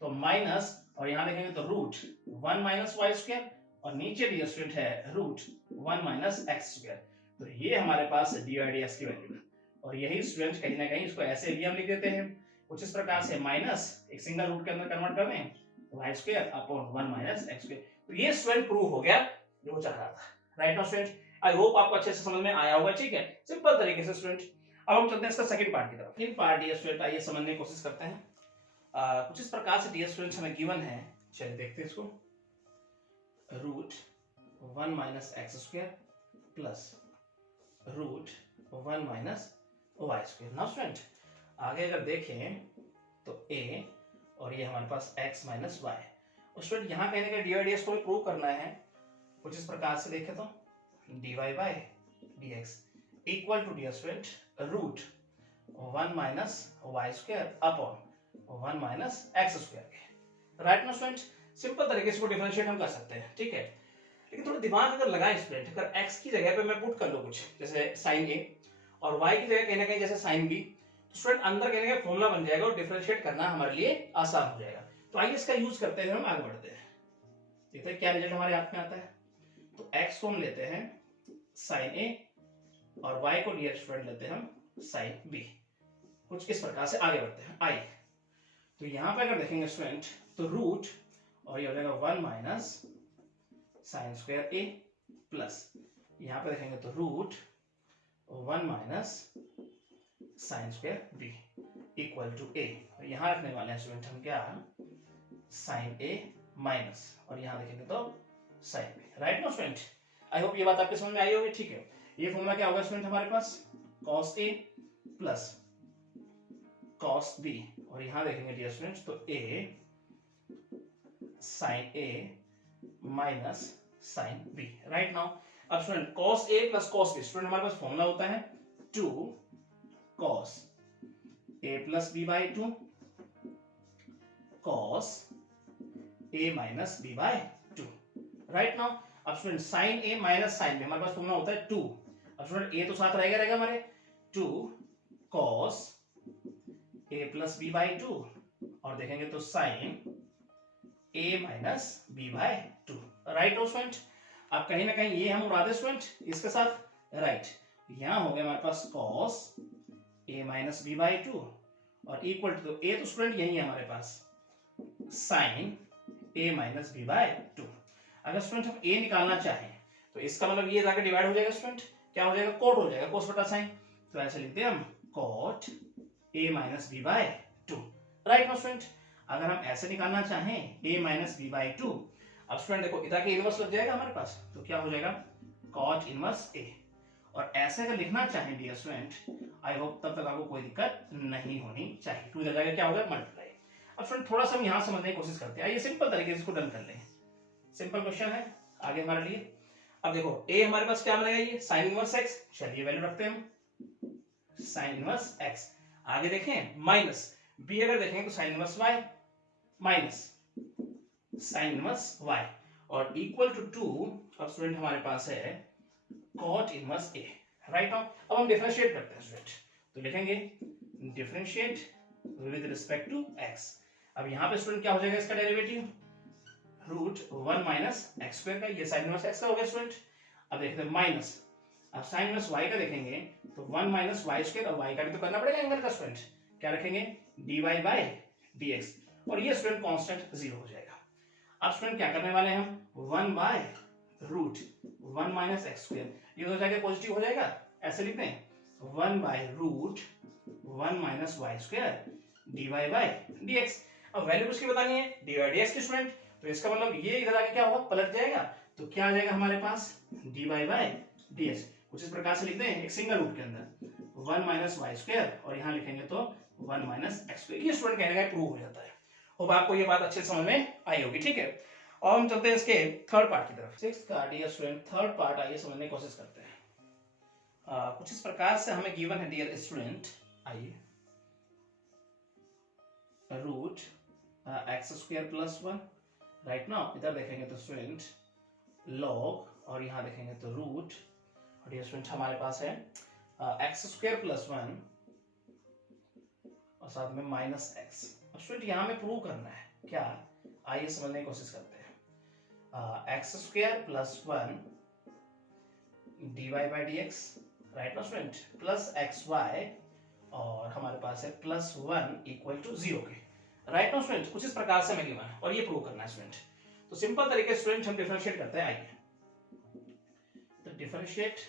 तो माइनस, और यहाँ देखेंगे तो रूट 1 माइनस वाई स्क्वायर, और नीचे डी स्टूडेंट है रूट 1 माइनस एक्स स्क्वायर। तो ये हमारे पास डी और डी एक्स की वैल्यू है, और यही स्टूडेंट कहीं ना कहीं इसको ऐसे भी हम लिख देते हैं कुछ इस प्रकार से, माइनस एक सिंगल रूट के अंदर कन्वर्ट कर दें y square upon 1 minus x square. तो ये स्टूडेंट प्रूव हो गया जो वो चाह रहा था, राइट ना स्टूडेंट। आई होप आपको अच्छे से समझ में आया होगा, ठीक है, सिंपल तरीके से स्टूडेंट। अब हम चलते हैं इसका सेकंड पार्ट की तरफ। इन पार्ट डी स्टूडेंट आइए समझने की कोशिश करते हैं। कुछ इस प्रकार से डी स्टूडेंट हमें गिवन है, चलिए देखते हैं इसको, root 1 minus x square plus root 1 minus y square. Now student आगे अगर देखें तो a, और ये हमारे पास x माइनस वाई, और स्टूडेंट यहाँ कहने का डी और डी एक्स को प्रूव करना है, कुछ इस प्रकार से देखें तो d y by d x equal to dear student root 1 minus y square upon 1 minus x square, right ना स्टूडेंट। सिंपल तरीके से इसको डिफरेंशिएट हम कर सकते हैं, ठीक है, लेकिन थोड़ा दिमाग अगर लगाए स्टूडेंट, अगर x की जगह पे मैं पुट कर लूं कुछ जैसे साइन a, और y की जगह कहीं ना कहीं जैसे साइन b, तो स्टूडेंट अंदर कहीं ना कहीं फॉर्मूला बन जाएगा, और डिफरेंशिएट करना हमारे लिए आसान हो जाएगा। तो आइए इसका यूज करते हुए हम आगे बढ़ते हैं, देखते हैं क्या रिजल्ट हमारे हाथ में आता है। तो x को हम लेते हैं साइन a, और y को डियर स्टूडेंट लेते हैं हम साइन b, कुछ इस प्रकार से आगे बढ़ते हैं। आइए तो यहाँ पे अगर देखेंगे स्टूडेंट तो रूट, और ये हो जाएगा 1 minus sine square a plus, यहाँ पे देखेंगे तो root 1 minus sine square b equal to a, और यहाँ रखने वाले हैं स्टूडेंट हम क्या, साइन a माइनस, और यहाँ देखेंगे तो sine b, right no student. I hope ये बात आपके समझ में आई होगी, ठीक है। ये फॉर्मूला क्या होगा स्टूडेंट हमारे पास, cos a plus cos b, और यहाँ देखेंगे डियर स्टूडेंट्स तो a sin a minus sin b, right now. अब student cos a plus cos b, student हमारे पास फॉर्मूला होता है 2 cos a plus b by 2 cos a minus b by 2, right now. अब student sin a minus sin b, हमारे पास formula होता है 2, अब स्टूडेंट a तो साथ रहेगा हमारे, 2 cos a plus b by 2, और देखेंगे तो sin a minus b by 2, right हो स्टूडेंट। अब कहीं ना कहीं ये हम उड़ा दे स्टूडेंट इसके साथ, राइट, यहां हो गया हमारे पास cos a minus b by 2, और इक्वल टू a तो स्टूडेंट यही है हमारे पास sin a minus b by 2। अगर स्टूडेंट हम a निकालना चाहें तो इसका मतलब ये जाकर डिवाइड हो जाएगा स्टूडेंट, क्या हो जाएगा, कोट हो जाएगा, कोस बटा साइन, तो ऐसे लिखते हैं हम cot a minus b by 2, right no student. अगर हम ऐसे निकालना चाहें a माइनस b बाई 2, अब स्टूडेंट देखो इधर के इनवर्स लग जाएगा हमारे पास, तो क्या हो जाएगा cot इनवर्स a, और ऐसे अगर लिखना चाहें डियर स्टूडेंट, आई होप तब तक आपको कोई दिक्कत नहीं होनी चाहिए, टू इधर जाएगा क्या होगा मल्टीप्लाई। अब स्टूडेंट थोड़ा सा हम यहाँ समझने की कोशिश करते हैं, आइए सिंपल तरीके से इसको डन कर लें, सिंपल क्वेश्चन है आगे हमारे लिए। अब देखो a हमारे पास क्या बनेगा, ये sin इनवर्स x, चलिए वैल्यू रखते हैं हम sin इनवर्स x, आगे देखें माइनस b, अगर देखेंगे तो sin inverse y minus sin inverse y, और इक्वल टू 2, अब स्टूडेंट हमारे पास है cot inverse a, right now. अब हम डिफरेंशिएट करते हैं स्टूडेंट, तो लिखेंगे differentiate with respect to x। अब यहाँ पे स्टूडेंट क्या हो जाएगा इसका derivative, root 1 minus x square का, ये साइन इनवर्स एक्स का हो गया स्टूडेंट। अब देखते हैं माइनस, अब साइन इनवर्स वाई का देखेंगे तो 1 माइनस वाई स्क्वायर, और वाई का भी तो करना पड़ेगा एंगल का स्टूडेंट, क्या रखेंगे dy बाई dx, और ये स्टूडेंट कांस्टेंट 0 हो जाएगा। अब स्टूडेंट क्या करने वाले हैं हम, 1 by root 1 minus x square, ये हो जाएगा पॉजिटिव हो जाएगा, ऐसे लिखते हैं 1 by root 1 minus y square dy by dx। अब वैल्यू किसकी बतानी है, dy बाई dx की स्टूडेंट, तो इसका मतलब ये इधर आके क्या होगा, पलट जाएगा, तो क्या आ जाएगा हमारे पास dy बाई dx, कुछ इस प्रकार से लिखते हैं एक सिंगल रूट के अंदर 1 माइनस वाई स्क्वायर, और यहाँ लिखेंगे तो 1 माइनस एक्स स्क्वायर, ये स्टूडेंट कहने का प्रूव हो जाता है। होप आपको ये बात अच्छे समझ में आई होगी, ठीक है। और हम चलते हैं इसके थर्ड पार्ट की तरफ, सिक्स्थ का डियर स्टूडेंट थर्ड पार्ट, आइए समझने की कोशिश करते हैं। कुछ इस प्रकार से हमें गिवन है डियर स्टूडेंट, आइए root x square plus 1, right now इधर देखेंगे तो स्टूडेंट लॉग, और यहाँ देखेंगे तो रूट, और ये स्टूडेंट हमारे पास है एक्स स्क्वायर प्लस 1 और साथ में माइनस एक्स। अब स्टूडेंट यहाँ में प्रूव करना है क्या, आइए समझने की कोशिश करते हैं। X square plus 1 dy by dx, right ना स्टूडेंट, प्लस एक्स वाई, और हमारे पास है प्लस 1 इक्वल टू 0 के, राइट ना स्टूडेंट, कुछ इस प्रकार से हमें गिवन है और ये प्रूव करना है स्टूडेंट। तो सिंपल तरीके से स्टूडेंट हम डिफरेंशिएट करते हैं, आइए तो differentiate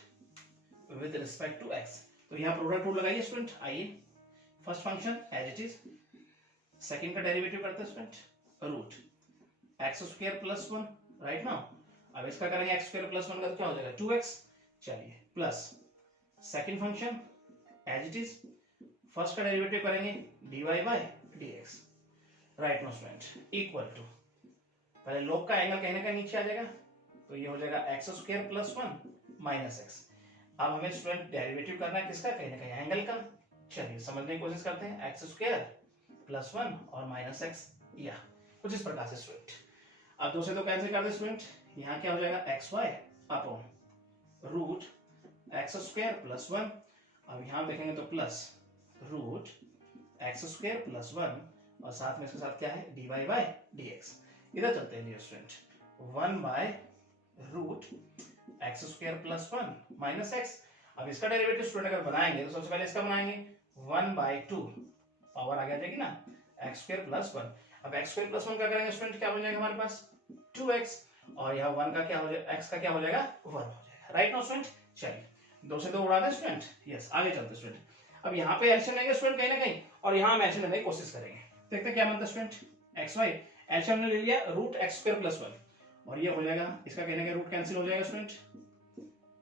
with respect to x, तो यहाँ प्रोडक्ट रूल लगाइए स्टूडेंट, आइए first function as it is, second का डेरिवेटिव करते हैं student, root x square plus 1, right ना। अब इसका करेंगे एक्स स्क्वायर प्लस 1 का तो क्या हो जाएगा 2x, चलिए plus second function as it is, first का डेरिवेटिव करेंगे dy by dx, right no student, equal to, पहले लॉग का एंगल कहीं ना कहीं नीचे आ जाएगा, तो ये हो जाएगा x square plus 1 minus x. अब हमें स्टूडेंट डेरिवेटिव करना है किसका, कहीं ना कहीं एंगल का, चलिए समझने की कोशिश करते हैं, एक्स स्क्वायर प्लस 1 और माइनस एक्स, या कुछ इस प्रकार से स्टूडेंट। अब दो से दो कैंसिल कर दे स्टूडेंट, यहाँ क्या हो जाएगा x y upon root x square plus 1, अब यहाँ देखेंगे तो plus root x square plus 1, और साथ में इसके साथ क्या है dy बाई dx। इधर चलते हैं dear student, 1 by root x square plus 1 minus x. अब इसका डेरिवेटिव स्टूडेंट अगर बनाएंगे तो सबसे पहले इसका बनाएंगे 1 बाई 2, पावर आ जाएगी ना एक्स स्क्वायर प्लस 1। अब एक्स स्क्वायर प्लस 1 क्या करेंगे स्टूडेंट, क्या बन जाएगा हमारे पास 2x, और यहाँ 1 का क्या हो जाएगा, x का क्या हो जाएगा 1 हो जाएगा, राइट नो स्टूडेंट। चलिए दो से दो उड़ा दें स्टूडेंट, यस आगे चलते स्टूडेंट। अब यहाँ पे एलसीएम लेंगे स्टूडेंट कहीं ना कहीं, और यहाँ हम एलसीएम लेने की कोशिश करेंगे, देखते हैं क्या बनता है स्टूडेंट, एक्स वाई एलसीएम हमने ले लिया रूट एक्स स्क्वायर प्लस 1 और ये हो जाएगा, इसका कहने का रूट कैंसिल हो जाएगा स्टूडेंट,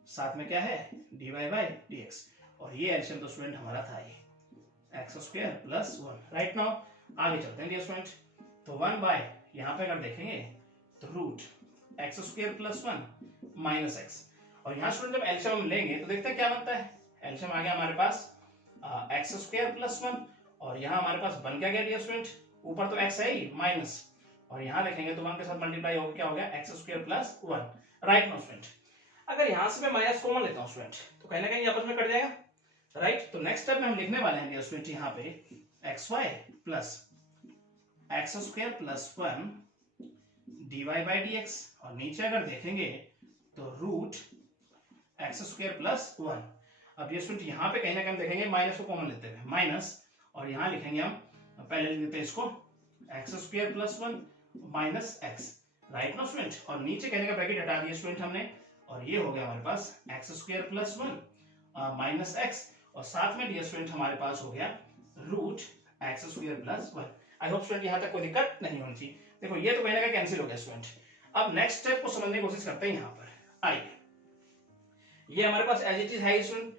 साथ में क्या है dy बाई dx और ये एलसीएम तो स्टूडेंट हमारा था ये x square plus 1। Right now आगे चलते हैं डियर स्टूडेंट, तो 1 बाय यहाँ पे अगर देखेंगे तो root x square plus 1 minus x और यहाँ स्टूडेंट जब एलसीएम हम लेंगे तो देखते हैं क्या बनता है। एलसीएम आ गया हमारे पास एक्स स्क्वायर प्लस 1 और यहाँ हमारे पास बन क्या गया डियर स्टूडेंट, ऊपर तो एक्स है ही माइनस और यहाँ देखेंगे तो 1 के साथ मल्टीप्लाई होकर क्या हो गया x square plus 1। Right now student अगर यहाँ से मैं माइनस कॉमन लेता हूँ स्टूडेंट तो कहीं ना कहीं आपस में कट जाएगा। राइट तो नेक्स्ट स्टेप में हम लिखने वाले हैं डियर स्टूडेंट यहाँ पे x y plus x square plus 1 dy by dx और नीचे अगर देखेंगे तो रूट एक्स स्क्वायर प्लस 1। अब ये स्टूडेंट यहाँ पे कहीं ना कहीं देखेंगे माइनस को कॉमन लेते हुए माइनस और यहाँ लिखेंगे हम पहले लिख देते हैं इसको x square plus 1 minus x. Right ना स्टूडेंट और नीचे कहने का ब्रैकेट हटा दिया स्टूडेंट हमने और ये हो गया हमारे पास X square plus 1 minus x और साथ में डियर स्टूडेंट हमारे पास हो गया root x square plus 1। I hope student यहाँ तक कोई दिक्कत नहीं होनी चाहिए। देखो ये तो कहीं ना कहीं कैंसिल हो गया स्टूडेंट। अब नेक्स्ट स्टेप को समझने की कोशिश करते हैं। यहाँ पर आइए, ये हमारे पास एज इट इज है स्टूडेंट,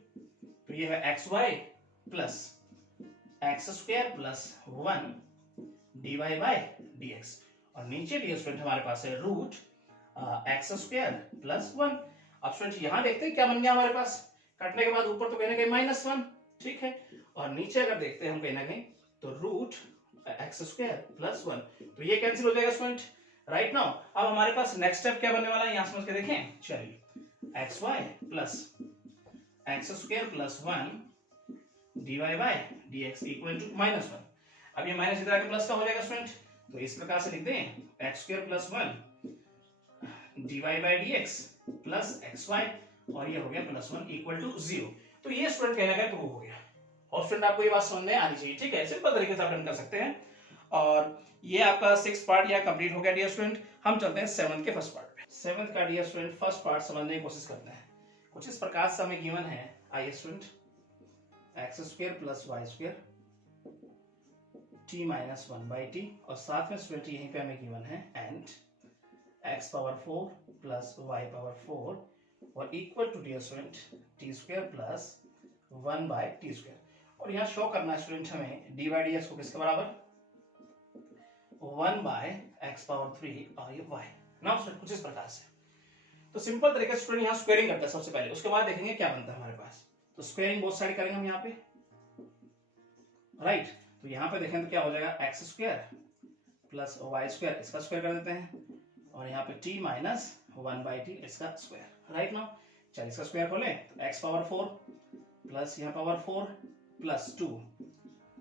तो ये है x y plus x square plus 1 dy by dx और नीचे डियर स्टूडेंट हमारे पास है रूट एक्स स्क्वायर प्लस 1। अब स्टूडेंट यहाँ देखते हैं क्या बन गया हमारे पास, कटने के बाद ऊपर तो कहीं ना कहीं माइनस 1 ठीक है और नीचे अगर देखते हैं हम कहीं ना कहीं तो रूट एक्स स्क्वायर प्लस 1 तो ये कैंसिल हो जाएगा स्टूडेंट। राइट नाउ अब हमारे पास नेक्स्ट स्टेप क्या बनने वाला है यहाँ समझ के देखें। चलिए x y plus x square plus 1 dy by dx equal to minus 1। अब ये माइनस इधर आके प्लस का हो जाएगा स्टूडेंट, तो इस प्रकार से लिख दें x square plus 1 dy by dx plus x y और ये हो गया प्लस 1 इक्वल टू 0। तो ये स्टूडेंट कहने का प्रूव हो गया और स्टूडेंट आपको ये बात समझ में आनी चाहिए ठीक है, सिंपल तरीके से आप डन कर सकते हैं और ये आपका 6th पार्ट यहाँ कंप्लीट हो गया डियर स्टूडेंट। हम चलते हैं 7th के फर्स्ट पार्ट पे। 7th का डियर स्टूडेंट फर्स्ट पार्ट समझने की कोशिश करते हैं। कुछ इस प्रकार से हमें गिवन है, आइए student x square plus Y square t minus 1 by t और साथ में स्टूडेंट यहीं पे हमें गिवन है and x power 4 plus y power 4 और equal to dear student t square plus 1 by t square और यहाँ शो करना है स्टूडेंट हमें डी बाई डी एक्स को किसके बराबर 1 बाय एक्स पावर 3 और ये y। नाउ स्टूडेंट कुछ इस प्रकार से, तो सिंपल तरीके से स्टूडेंट यहाँ स्क्वायरिंग करते हैं सबसे पहले, उसके बाद देखेंगे क्या बनता है हमारे पास। तो स्क्वायरिंग बोथ साइड करेंगे हम यहाँ पे। राइट तो यहाँ पे देखें तो क्या हो जाएगा x square plus Y square इसका स्क्वायर कर देते हैं और यहाँ पे t माइनस 1 बाई टी इसका स्क्वायर। राइट नाउ चलिए इसका स्क्वायर खोलें तो एक्स पावर 4 प्लस यहाँ power 4 plus 2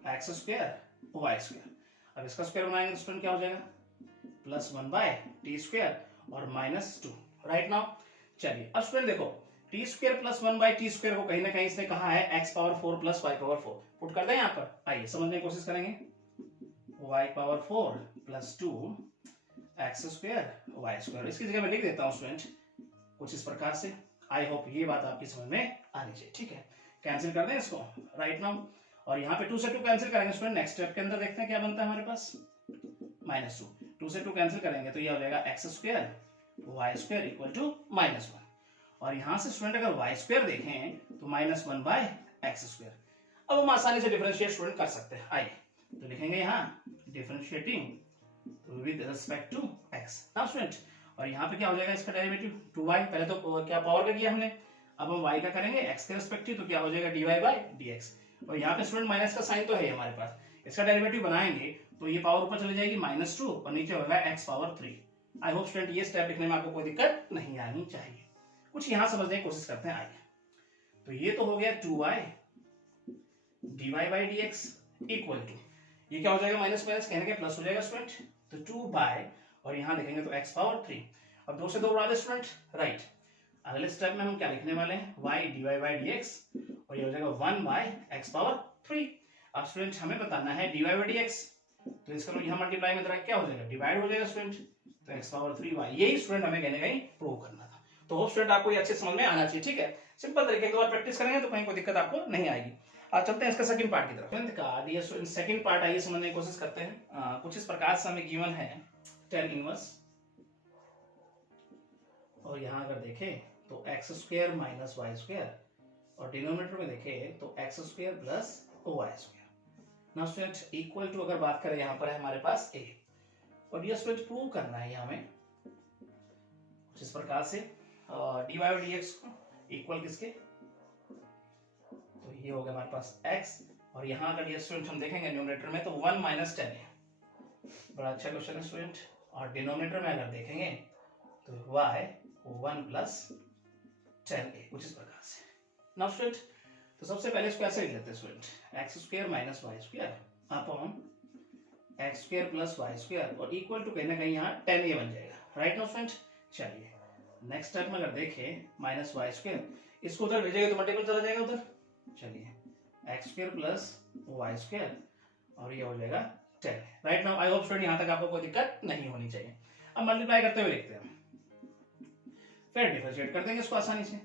x square Y square. अब इसका स्क्वायर बनाएंगे तो स्टूडेंट क्या हो जाएगा प्लस 1 बाय टी स्क्वायर और माइनस 2। राइट नाउ चलिए अब स्टूडेंट देखो t square plus 1 by t square को कहीं ना कहीं इसने कहा है x power 4 plus y power 4 put कर दें यहाँ पर। आइए समझने की कोशिश करेंगे y power 4 plus 2 x square Y square, इसकी जगह मैं लिख देता हूँ स्टूडेंट कुछ इस प्रकार से। आई होप ये बात आपकी समझ में आनी चाहिए ठीक है, कैंसिल कर दें इसको। राइट नाउ और यहाँ पे 2 से 2 कैंसिल करेंगे स्टूडेंट, नेक्स्ट स्टेप के अंदर देखते हैं क्या बनता है हमारे पास माइनस 2 से 2 कैंसिल करेंगे तो ये हो जाएगा x square Y square equal to minus 1 और यहाँ से स्टूडेंट अगर वाई स्क्वायर देखें तो माइनस 1 बाय एक्स स्क्वायर। अब हम आसानी से डिफरेंशिएट स्टूडेंट कर सकते हैं। आइए तो लिखेंगे यहाँ differentiating with respect to x. Now student और यहाँ पे क्या हो जाएगा इसका डेरिवेटिव 2y, पहले तो क्या पावर का किया हमने, अब हम y का करेंगे x के रिस्पेक्टिव तो क्या हो जाएगा dy बाई dx और यहाँ पे स्टूडेंट माइनस का साइन तो है हमारे पास, इसका डेरिवेटिव बनाएंगे तो ये पावर ऊपर चली जाएगी -2 और नीचे होगा x पावर 3। आई होप स्टूडेंट ये स्टेप लिखने में आपको कोई दिक्कत नहीं आनी चाहिए। कुछ यहाँ समझने की कोशिश करते हैं। आइए तो ये तो हो गया 2y dy by dx equal to ये क्या हो जाएगा माइनस माइनस कहने के प्लस हो जाएगा स्टूडेंट तो 2 बाय और यहाँ देखेंगे तो x पावर 3। अब 2 से 2 उड़ा दे स्टूडेंट। राइट अगले स्टेप में हम क्या लिखने वाले हैं y dy बाई dx और ये हो जाएगा 1 बाय x पावर 3। अब स्टूडेंट हमें बताना है dy बाई dx तो इसका लोग यहाँ मल्टीप्लाई में क्या हो जाएगा डिवाइड हो जाएगा स्टूडेंट तो x पावर 3y, यही स्टूडेंट हमें कहने कहीं प्रूव करना था। तो होप स्टूडेंट आपको ये अच्छे समझ में आना चाहिए ठीक है, सिंपल तरीके के बाद प्रैक्टिस करेंगे तो कहीं कोई दिक्कत आपको नहीं आएगी। आज चलते हैं इसका सेकंड पार्ट की तरफ। का डियर स्टूडेंट सेकंड पार्ट आइए समझने की कोशिश करते हैं। कुछ इस प्रकार से हमें गिवन है टेन इनवर्स, और यहां अगर देखें तो x square minus y square, और डिनोमिनेटर में देखें तो x square plus Y square. Now student equal to अगर बात करें यहाँ पर है हमारे पास ए, और ये स्टूडेंट प्रूव करना है हमें कुछ इस प्रकार से डी वाई और डी एक्स को इक्वल किसके, तो ये हो गया हमारे पास x, और यहाँ अगर ये स्टूडेंट हम देखेंगे न्यूमरेटर में तो 1 माइनस 10 है, बड़ा अच्छा क्वेश्चन है स्टूडेंट। और डिनोमिनेटर में अगर देखेंगे तो y 1 प्लस 10a, कुछ इस प्रकार से। नाउ स्टूडेंट तो सबसे पहले इसको ऐसे लिख लेते हैं student, x square minus y square upon x square plus Y square, और इक्वल टू कहीं ना कहीं यहाँ 10a बन जाएगा, राइट नाउ स्टूडेंट। चलिए नेक्स्ट स्टेप में अगर देखें माइनस वाई स्क्वायर, इसको उधर भेजेंगे तो मल्टीपल चला जाएगा उधर, चलिए x square plus Y square, और ये हो जाएगा 10, right now. I hope student यहाँ तक आपको कोई दिक्कत नहीं होनी चाहिए। अब मल्टीप्लाई करते हुए लिखते हैं, फिर डिफरेंशिएट कर देंगे इसको आसानी से,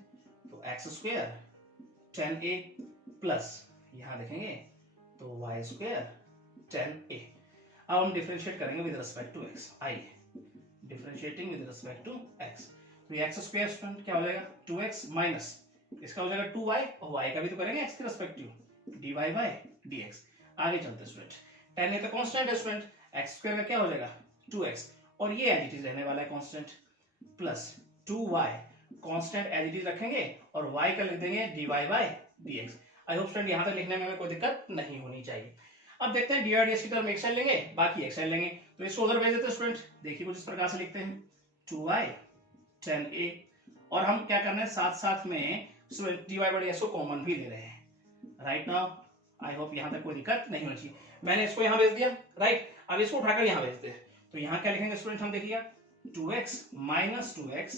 तो एक्स स्क्वायर 10a प्लस यहाँ देखेंगे तो वाई स्क्वायर 10a। अब हम डिफरेंशिएट करेंगे विद रिस्पेक्ट टू x, आइए differentiating with respect to x, तो ये एक्स स्क्वायर स्टूडेंट क्या हो जाएगा 2x माइनस इसका हो जाएगा 2y, और y का भी तो करेंगे x के रिस्पेक्टिव, dy बाय dx। आगे चलते स्टूडेंट, 10 ये तो कांस्टेंट है स्टूडेंट, x स्क्वायर का क्या हो जाएगा 2x, और ये एज इट इज रहने वाला है constant, plus 2y constant as it is रखेंगे, और y का लिख देंगे dy bye dx। I hope student यहाँ तक लिखने में हमें कोई दिक्कत नहीं होनी चाहिए। अब देखते हैं डी और ds की टर्म एक साइड लेंगे, बाकी एक साइड लेंगे, तो इसको उधर भेज देते हैं स्टूडेंट। देखिए कुछ इस प्रकार से लिखते हैं 2y 10a, और हम क्या करना है साथ साथ में स्टूडेंट dy बाय dx को कॉमन भी ले रहे हैं, राइट नाउ। आई होप यहाँ तक कोई दिक्कत नहीं होनी चाहिए। मैंने इसको यहाँ भेज दिया, राइट। अब इसको उठाकर यहाँ भेजते हैं, तो यहाँ क्या लिखेंगे स्टूडेंट हम देखिएगा 2x minus 2x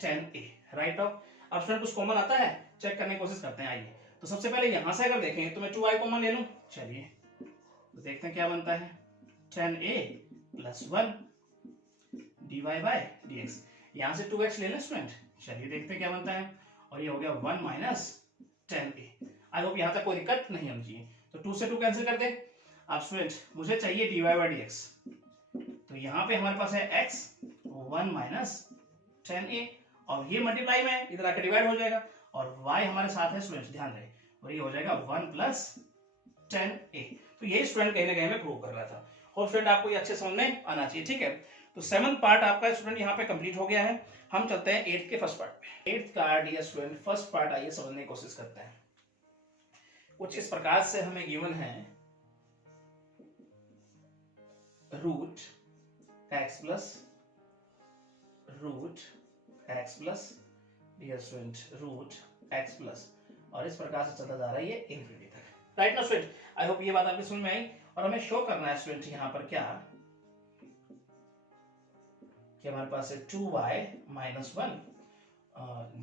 10a, right now. अब स्टूडेंट कुछ कॉमन आता है, चेक करने की कोशिश करते हैं, आइए। तो सबसे पहले यहां से अगर देखें तो मैं 2y कॉमन ले लूं, चलिए तो देखते हैं क्या बनता है 10a plus 1 dy bye dx। यहां से 2x ले लें स्टूडेंट, चलिए देखते हैं क्या बनता है, और ये हो गया 1 माइनस 10a। आई होप यहां तक कोई दिक्कत नहीं होनी चाहिए, तो 2 से 2 कैंसिल कर दे। अब स्टूडेंट मुझे चाहिए dy बाय dx, तो यहाँ पे हमारे पास है x 1 माइनस 10a, और ये मल्टीप्लाई में इधर आके डिवाइड हो जाएगा, और y हमारे साथ है स्टूडेंट, ध्यान रहे, और ये हो जाएगा 1 प्लस 10a। तो यही स्टूडेंट कहीं ना कहीं में प्रूव कर रहा था, और स्टूडेंट आपको ये अच्छे समझ में आना चाहिए, ठीक है। तो 7th पार्ट आपका स्टूडेंट यहाँ पे कंप्लीट हो गया है। हम चलते हैं 8th के फर्स्ट पार्ट पे। 8th का डियर स्टूडेंट फर्स्ट पार्ट आइए समझने की कोशिश करते हैं। कुछ इस प्रकार से हमें गिवन है root x plus dear student root x plus, और इस प्रकार से चलता जा रहा है ये इनफिनिटी तक, राइट ना स्टूडेंट। आई होप ये बात आपकी समझ में आई, और हमें शो करना है स्टूडेंट यहाँ पर क्या कि हमारे पास है 2y minus 1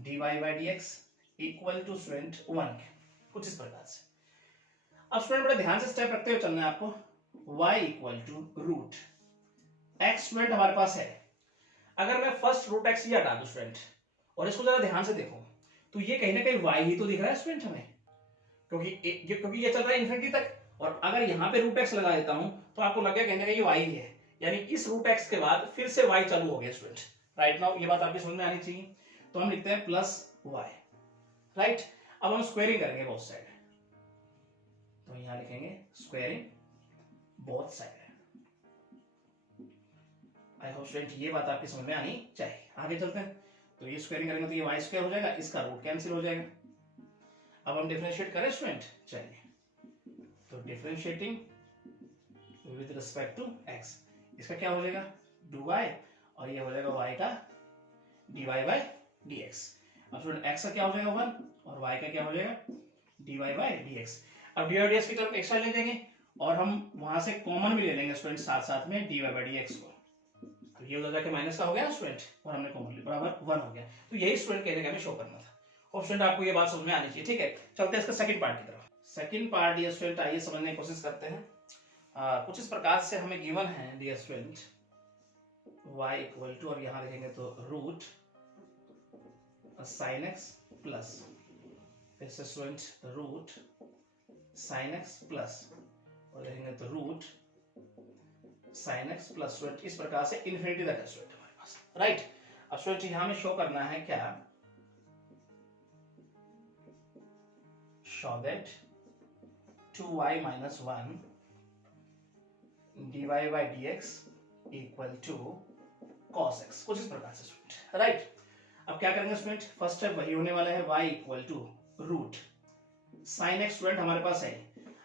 dy bye dx equal to student 1, कुछ इस प्रकार से। अब स्टूडेंट बड़े ध्यान से स्टेप रखते हुए चलना है आपको, y equal to root x student हमारे पास है। अगर मैं फर्स्ट रूट x ये हटा दूं स्टूडेंट, और इसको जरा ध्यान से देखो, तो ये कहीं ना कहीं y ही तो दिख रहा है स्टूडेंट हमें, क्योंकि ये चल रहा है इनफिनिटी तक, और अगर यहाँ पे रूट x लगा देता हूं तो आपको लगेगा कहीं ना कहीं y ही है, यानी इस रूट x के बाद फिर से y चालू हो गया स्टूडेंट, राइट नाउ। ये बात आपकी समझ में आनी चाहिए, तो हम लिखते हैं प्लस y, राइट। अब हम स्क्वायरिंग करेंगे बोथ साइड, तो यहां लिखेंगे स्क्वायरिंग बोथ साइड। आई होप स्टूडेंट ये बात आपकी समझ में आनी चाहिए। आगे चलते हैं, तो ये स्क्वायरिंग करेंगे तो ये वाई स्क्वायर हो जाएगा, इसका रूट कैंसिल हो जाएगा। अब हम डिफरेंशिएट करें स्टूडेंट, चलिए तो differentiating with respect to x, इसका क्या हो जाएगा 2y, और ये हो जाएगा y का dy बाय dx। अब स्टूडेंट x का क्या हो जाएगा 1, और y का क्या हो जाएगा dy बाय dx। अब dy और dx की तरफ एक्स्ट्रा ले देंगे, और हम वहां से कॉमन भी ले लेंगे स्टूडेंट साथ साथ में dy बाय dx को, तो ये उधर जाके माइनस का हो गया स्टूडेंट, और हमने कॉमन लिया बराबर 1 हो गया। तो यही स्टूडेंट कहने का हमें शो करना था, और स्टूडेंट आपको ये बात समझ में आनी चाहिए, ठीक है। चलते हैं इसका सेकंड पार्ट की तरफ। सेकंड पार्ट डियर स्टूडेंट आइए समझने की कोशिश करते हैं। कुछ इस प्रकार से हमें गिवन है dear student y equal to, और यहां लिखेंगे तो रूट साइन एक्स प्लस, फिर से student root sine x plus, और लिखेंगे तो root sine x plus student इस प्रकार से इन्फिनिटी तक है स्टूडेंट हमारे पास, राइट। अब स्टूडेंट यहां में शो करना है क्या, show that 2y minus 1 dy by dx equal to cos x, कुछ इस प्रकार से स्टूडेंट, राइट। अब क्या करेंगे स्टूडेंट, फर्स्ट स्टेप वही होने वाला है, y equal to root sine x student हमारे पास है।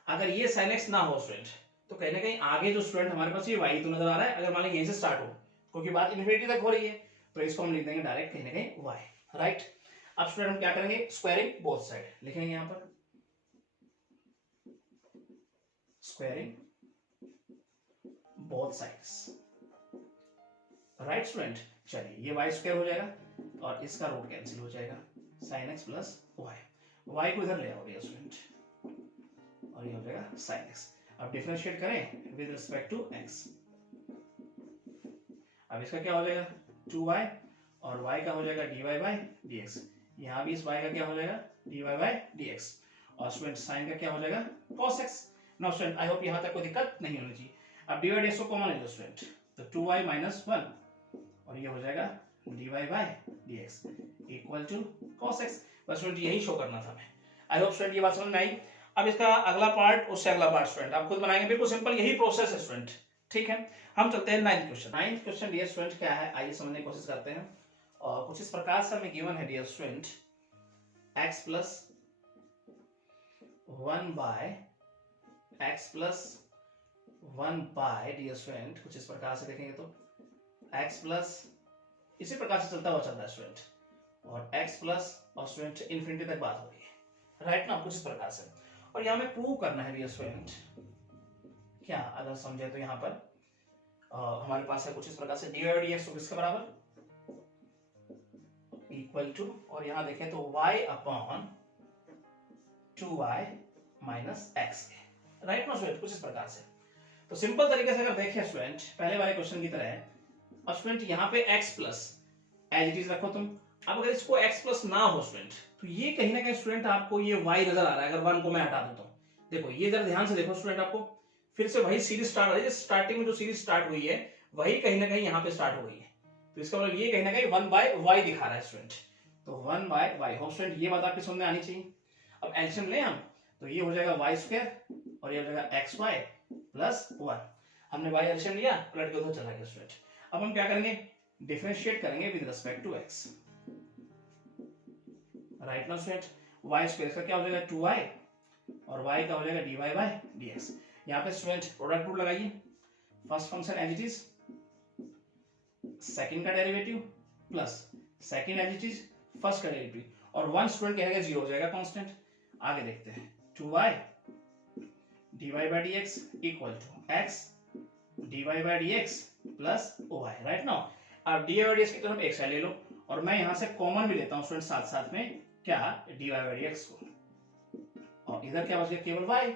अगर ये साइन एक्स ना हो स्टूडेंट तो कहीं ना कहीं आगे जो स्टूडेंट हमारे पास ये y तो नजर आ रहा है, अगर मान लीजिए यहीं से स्टार्ट हो क्योंकि बात इन्फिनिटी तक हो रही है तो इसको हम लिख देंगे डायरेक्ट कहीं ना कहीं y, राइट। अब स्टूडेंट हम क्या करेंगे, स्क्वायरिंग बोथ साइड लिखेंगे यहां पर, squaring both sides, right student. चलिए ये y स्क्वायर हो जाएगा और इसका रूट कैंसिल हो जाएगा, साइन एक्स प्लस y को इधर ले आओ डियर स्टूडेंट और ये हो जाएगा साइन एक्स। अब डिफरेंशिएट करें विद रिस्पेक्ट टू x, अब इसका क्या हो जाएगा 2y और y का हो जाएगा dy by dx, यहां भी इस y का क्या हो जाएगा dy by dx और स्टूडेंट साइन का क्या हो जाएगा cos x। Now student I hope यहां तक कोई दिक्कत नहीं होनी चाहिए। अब dy by dx को कॉमन ले लो स्टूडेंट, तो 2y minus 1 और ये हो जाएगा dy by dx equal to cos x। बस स्टूडेंट यही शो करना था मैं, आई होप स्टूडेंट ये बात समझ में आई। अब इसका अगला पार्ट उससे अगला पार्ट स्टूडेंट आप खुद बनाएंगे, बिल्कुल सिंपल यही प्रोसेस है स्टूडेंट, ठीक है। हम चलते हैं ninth question. Ninth question dear student क्या है, आइए समझने की कोशिश करते हैं। और कुछ इस प्रकार से हमें गिवन है dear student, x plus 1 by x plus 1 by dear student, कुछ इस प्रकार से देखेंगे तो x प्लस इसी प्रकार से चलता हुआ चल रहा है स्टूडेंट, और x प्लस और स्टूडेंट इन्फिनिटी तक बात हो रही है, राइट ना, कुछ इस प्रकार से। और यहाँ में प्रूव करना है डियर स्टूडेंट क्या, अगर समझे तो यहाँ पर हमारे पास है कुछ इस प्रकार से dy by dx को किसके बराबर इक्वल टू, और यहाँ देखें तो y upon 2y minus x, right ना स्टूडेंट, कुछ इस प्रकार से। तो सिंपल तरीके से अगर देखें स्टूडेंट पहले वाले क्वेश्चन की तरह, अब स्टूडेंट यहाँ पे x plus as it is रखो तुम। अब अगर इसको x प्लस ना हो स्टूडेंट तो ये कहीं ना कहीं स्टूडेंट आपको ये y नजर आ रहा है, अगर 1 को मैं हटा दूं तो देखो ये जरा ध्यान से देखो स्टूडेंट, आपको फिर से वही सीरीज स्टार्ट हो रही है, स्टार्टिंग में जो सीरीज स्टार्ट हुई है वही कहीं ना कहीं यहाँ पे स्टार्ट हो गई है, तो इसका मतलब ये कहीं ना कहीं 1 बाय y दिखा रहा है स्टूडेंट, तो 1 बाय y हो स्टूडेंट, ये बात आपकी समझ में आनी चाहिए। अब एलसीएम लें हम तो ये हो जाएगा y स्क्वायर और ये हो जाएगा xy प्लस 1, हमने y एलसीएम लिया पलट के उधर चला गया स्टूडेंट। अब हम क्या करेंगे, डिफरेंशिएट करेंगे with respect to x, right ना स्टूडेंट। y स्क्वायर का क्या हो जाएगा 2y और y का हो जाएगा dy by dx। यहाँ पे स्टूडेंट प्रोडक्ट रूल लगाइए, first function as it is, second का derivative plus second as it is first का डेरिवेटिव, और 1 स्टूडेंट कहेगा 0 हो जाएगा कांस्टेंट। आगे देखते हैं 2y dy by dx equal to x dy by dx plus y, right now. अब dy by dx की तरफ एक साइड ले लो और मैं यहां से कॉमन भी लेता हूं स्टूडेंट साथ साथ में क्या dy by dx को, और इधर क्या बच गया केवल y।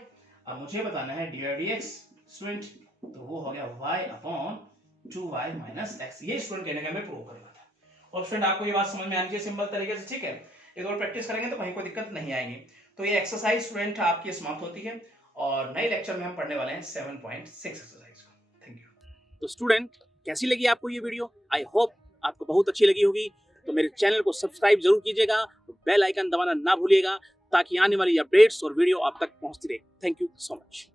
अब मुझे बताना है dy by dx स्टूडेंट, तो वो हो गया y upon 2y minus x, ये स्टूडेंट कहने का मैं प्रूव कर रहा था। और स्टूडेंट आपको ये बात समझ में आनी चाहिए सिंपल तरीके से, ठीक है। एक और प्रैक्टिस करेंगे तो कहीं कोई दिक्कत नहीं आएगी। तो ये एक्सरसाइज स्टूडेंट आपकी समाप्त होती है और नए लेक्चर में हम पढ़ने वाले हैं 7.6 एक्सरसाइज को। Thank you. तो स्टूडेंट कैसी लगी आपको ये वीडियो, आई होप आपको बहुत अच्छी लगी होगी। तो मेरे चैनल को सब्सक्राइब जरूर कीजिएगा, बेल आइकन दबाना ना भूलिएगा ताकि आने वाली अपडेट्स और वीडियो आप तक पहुंचती रहे। Thank you so much.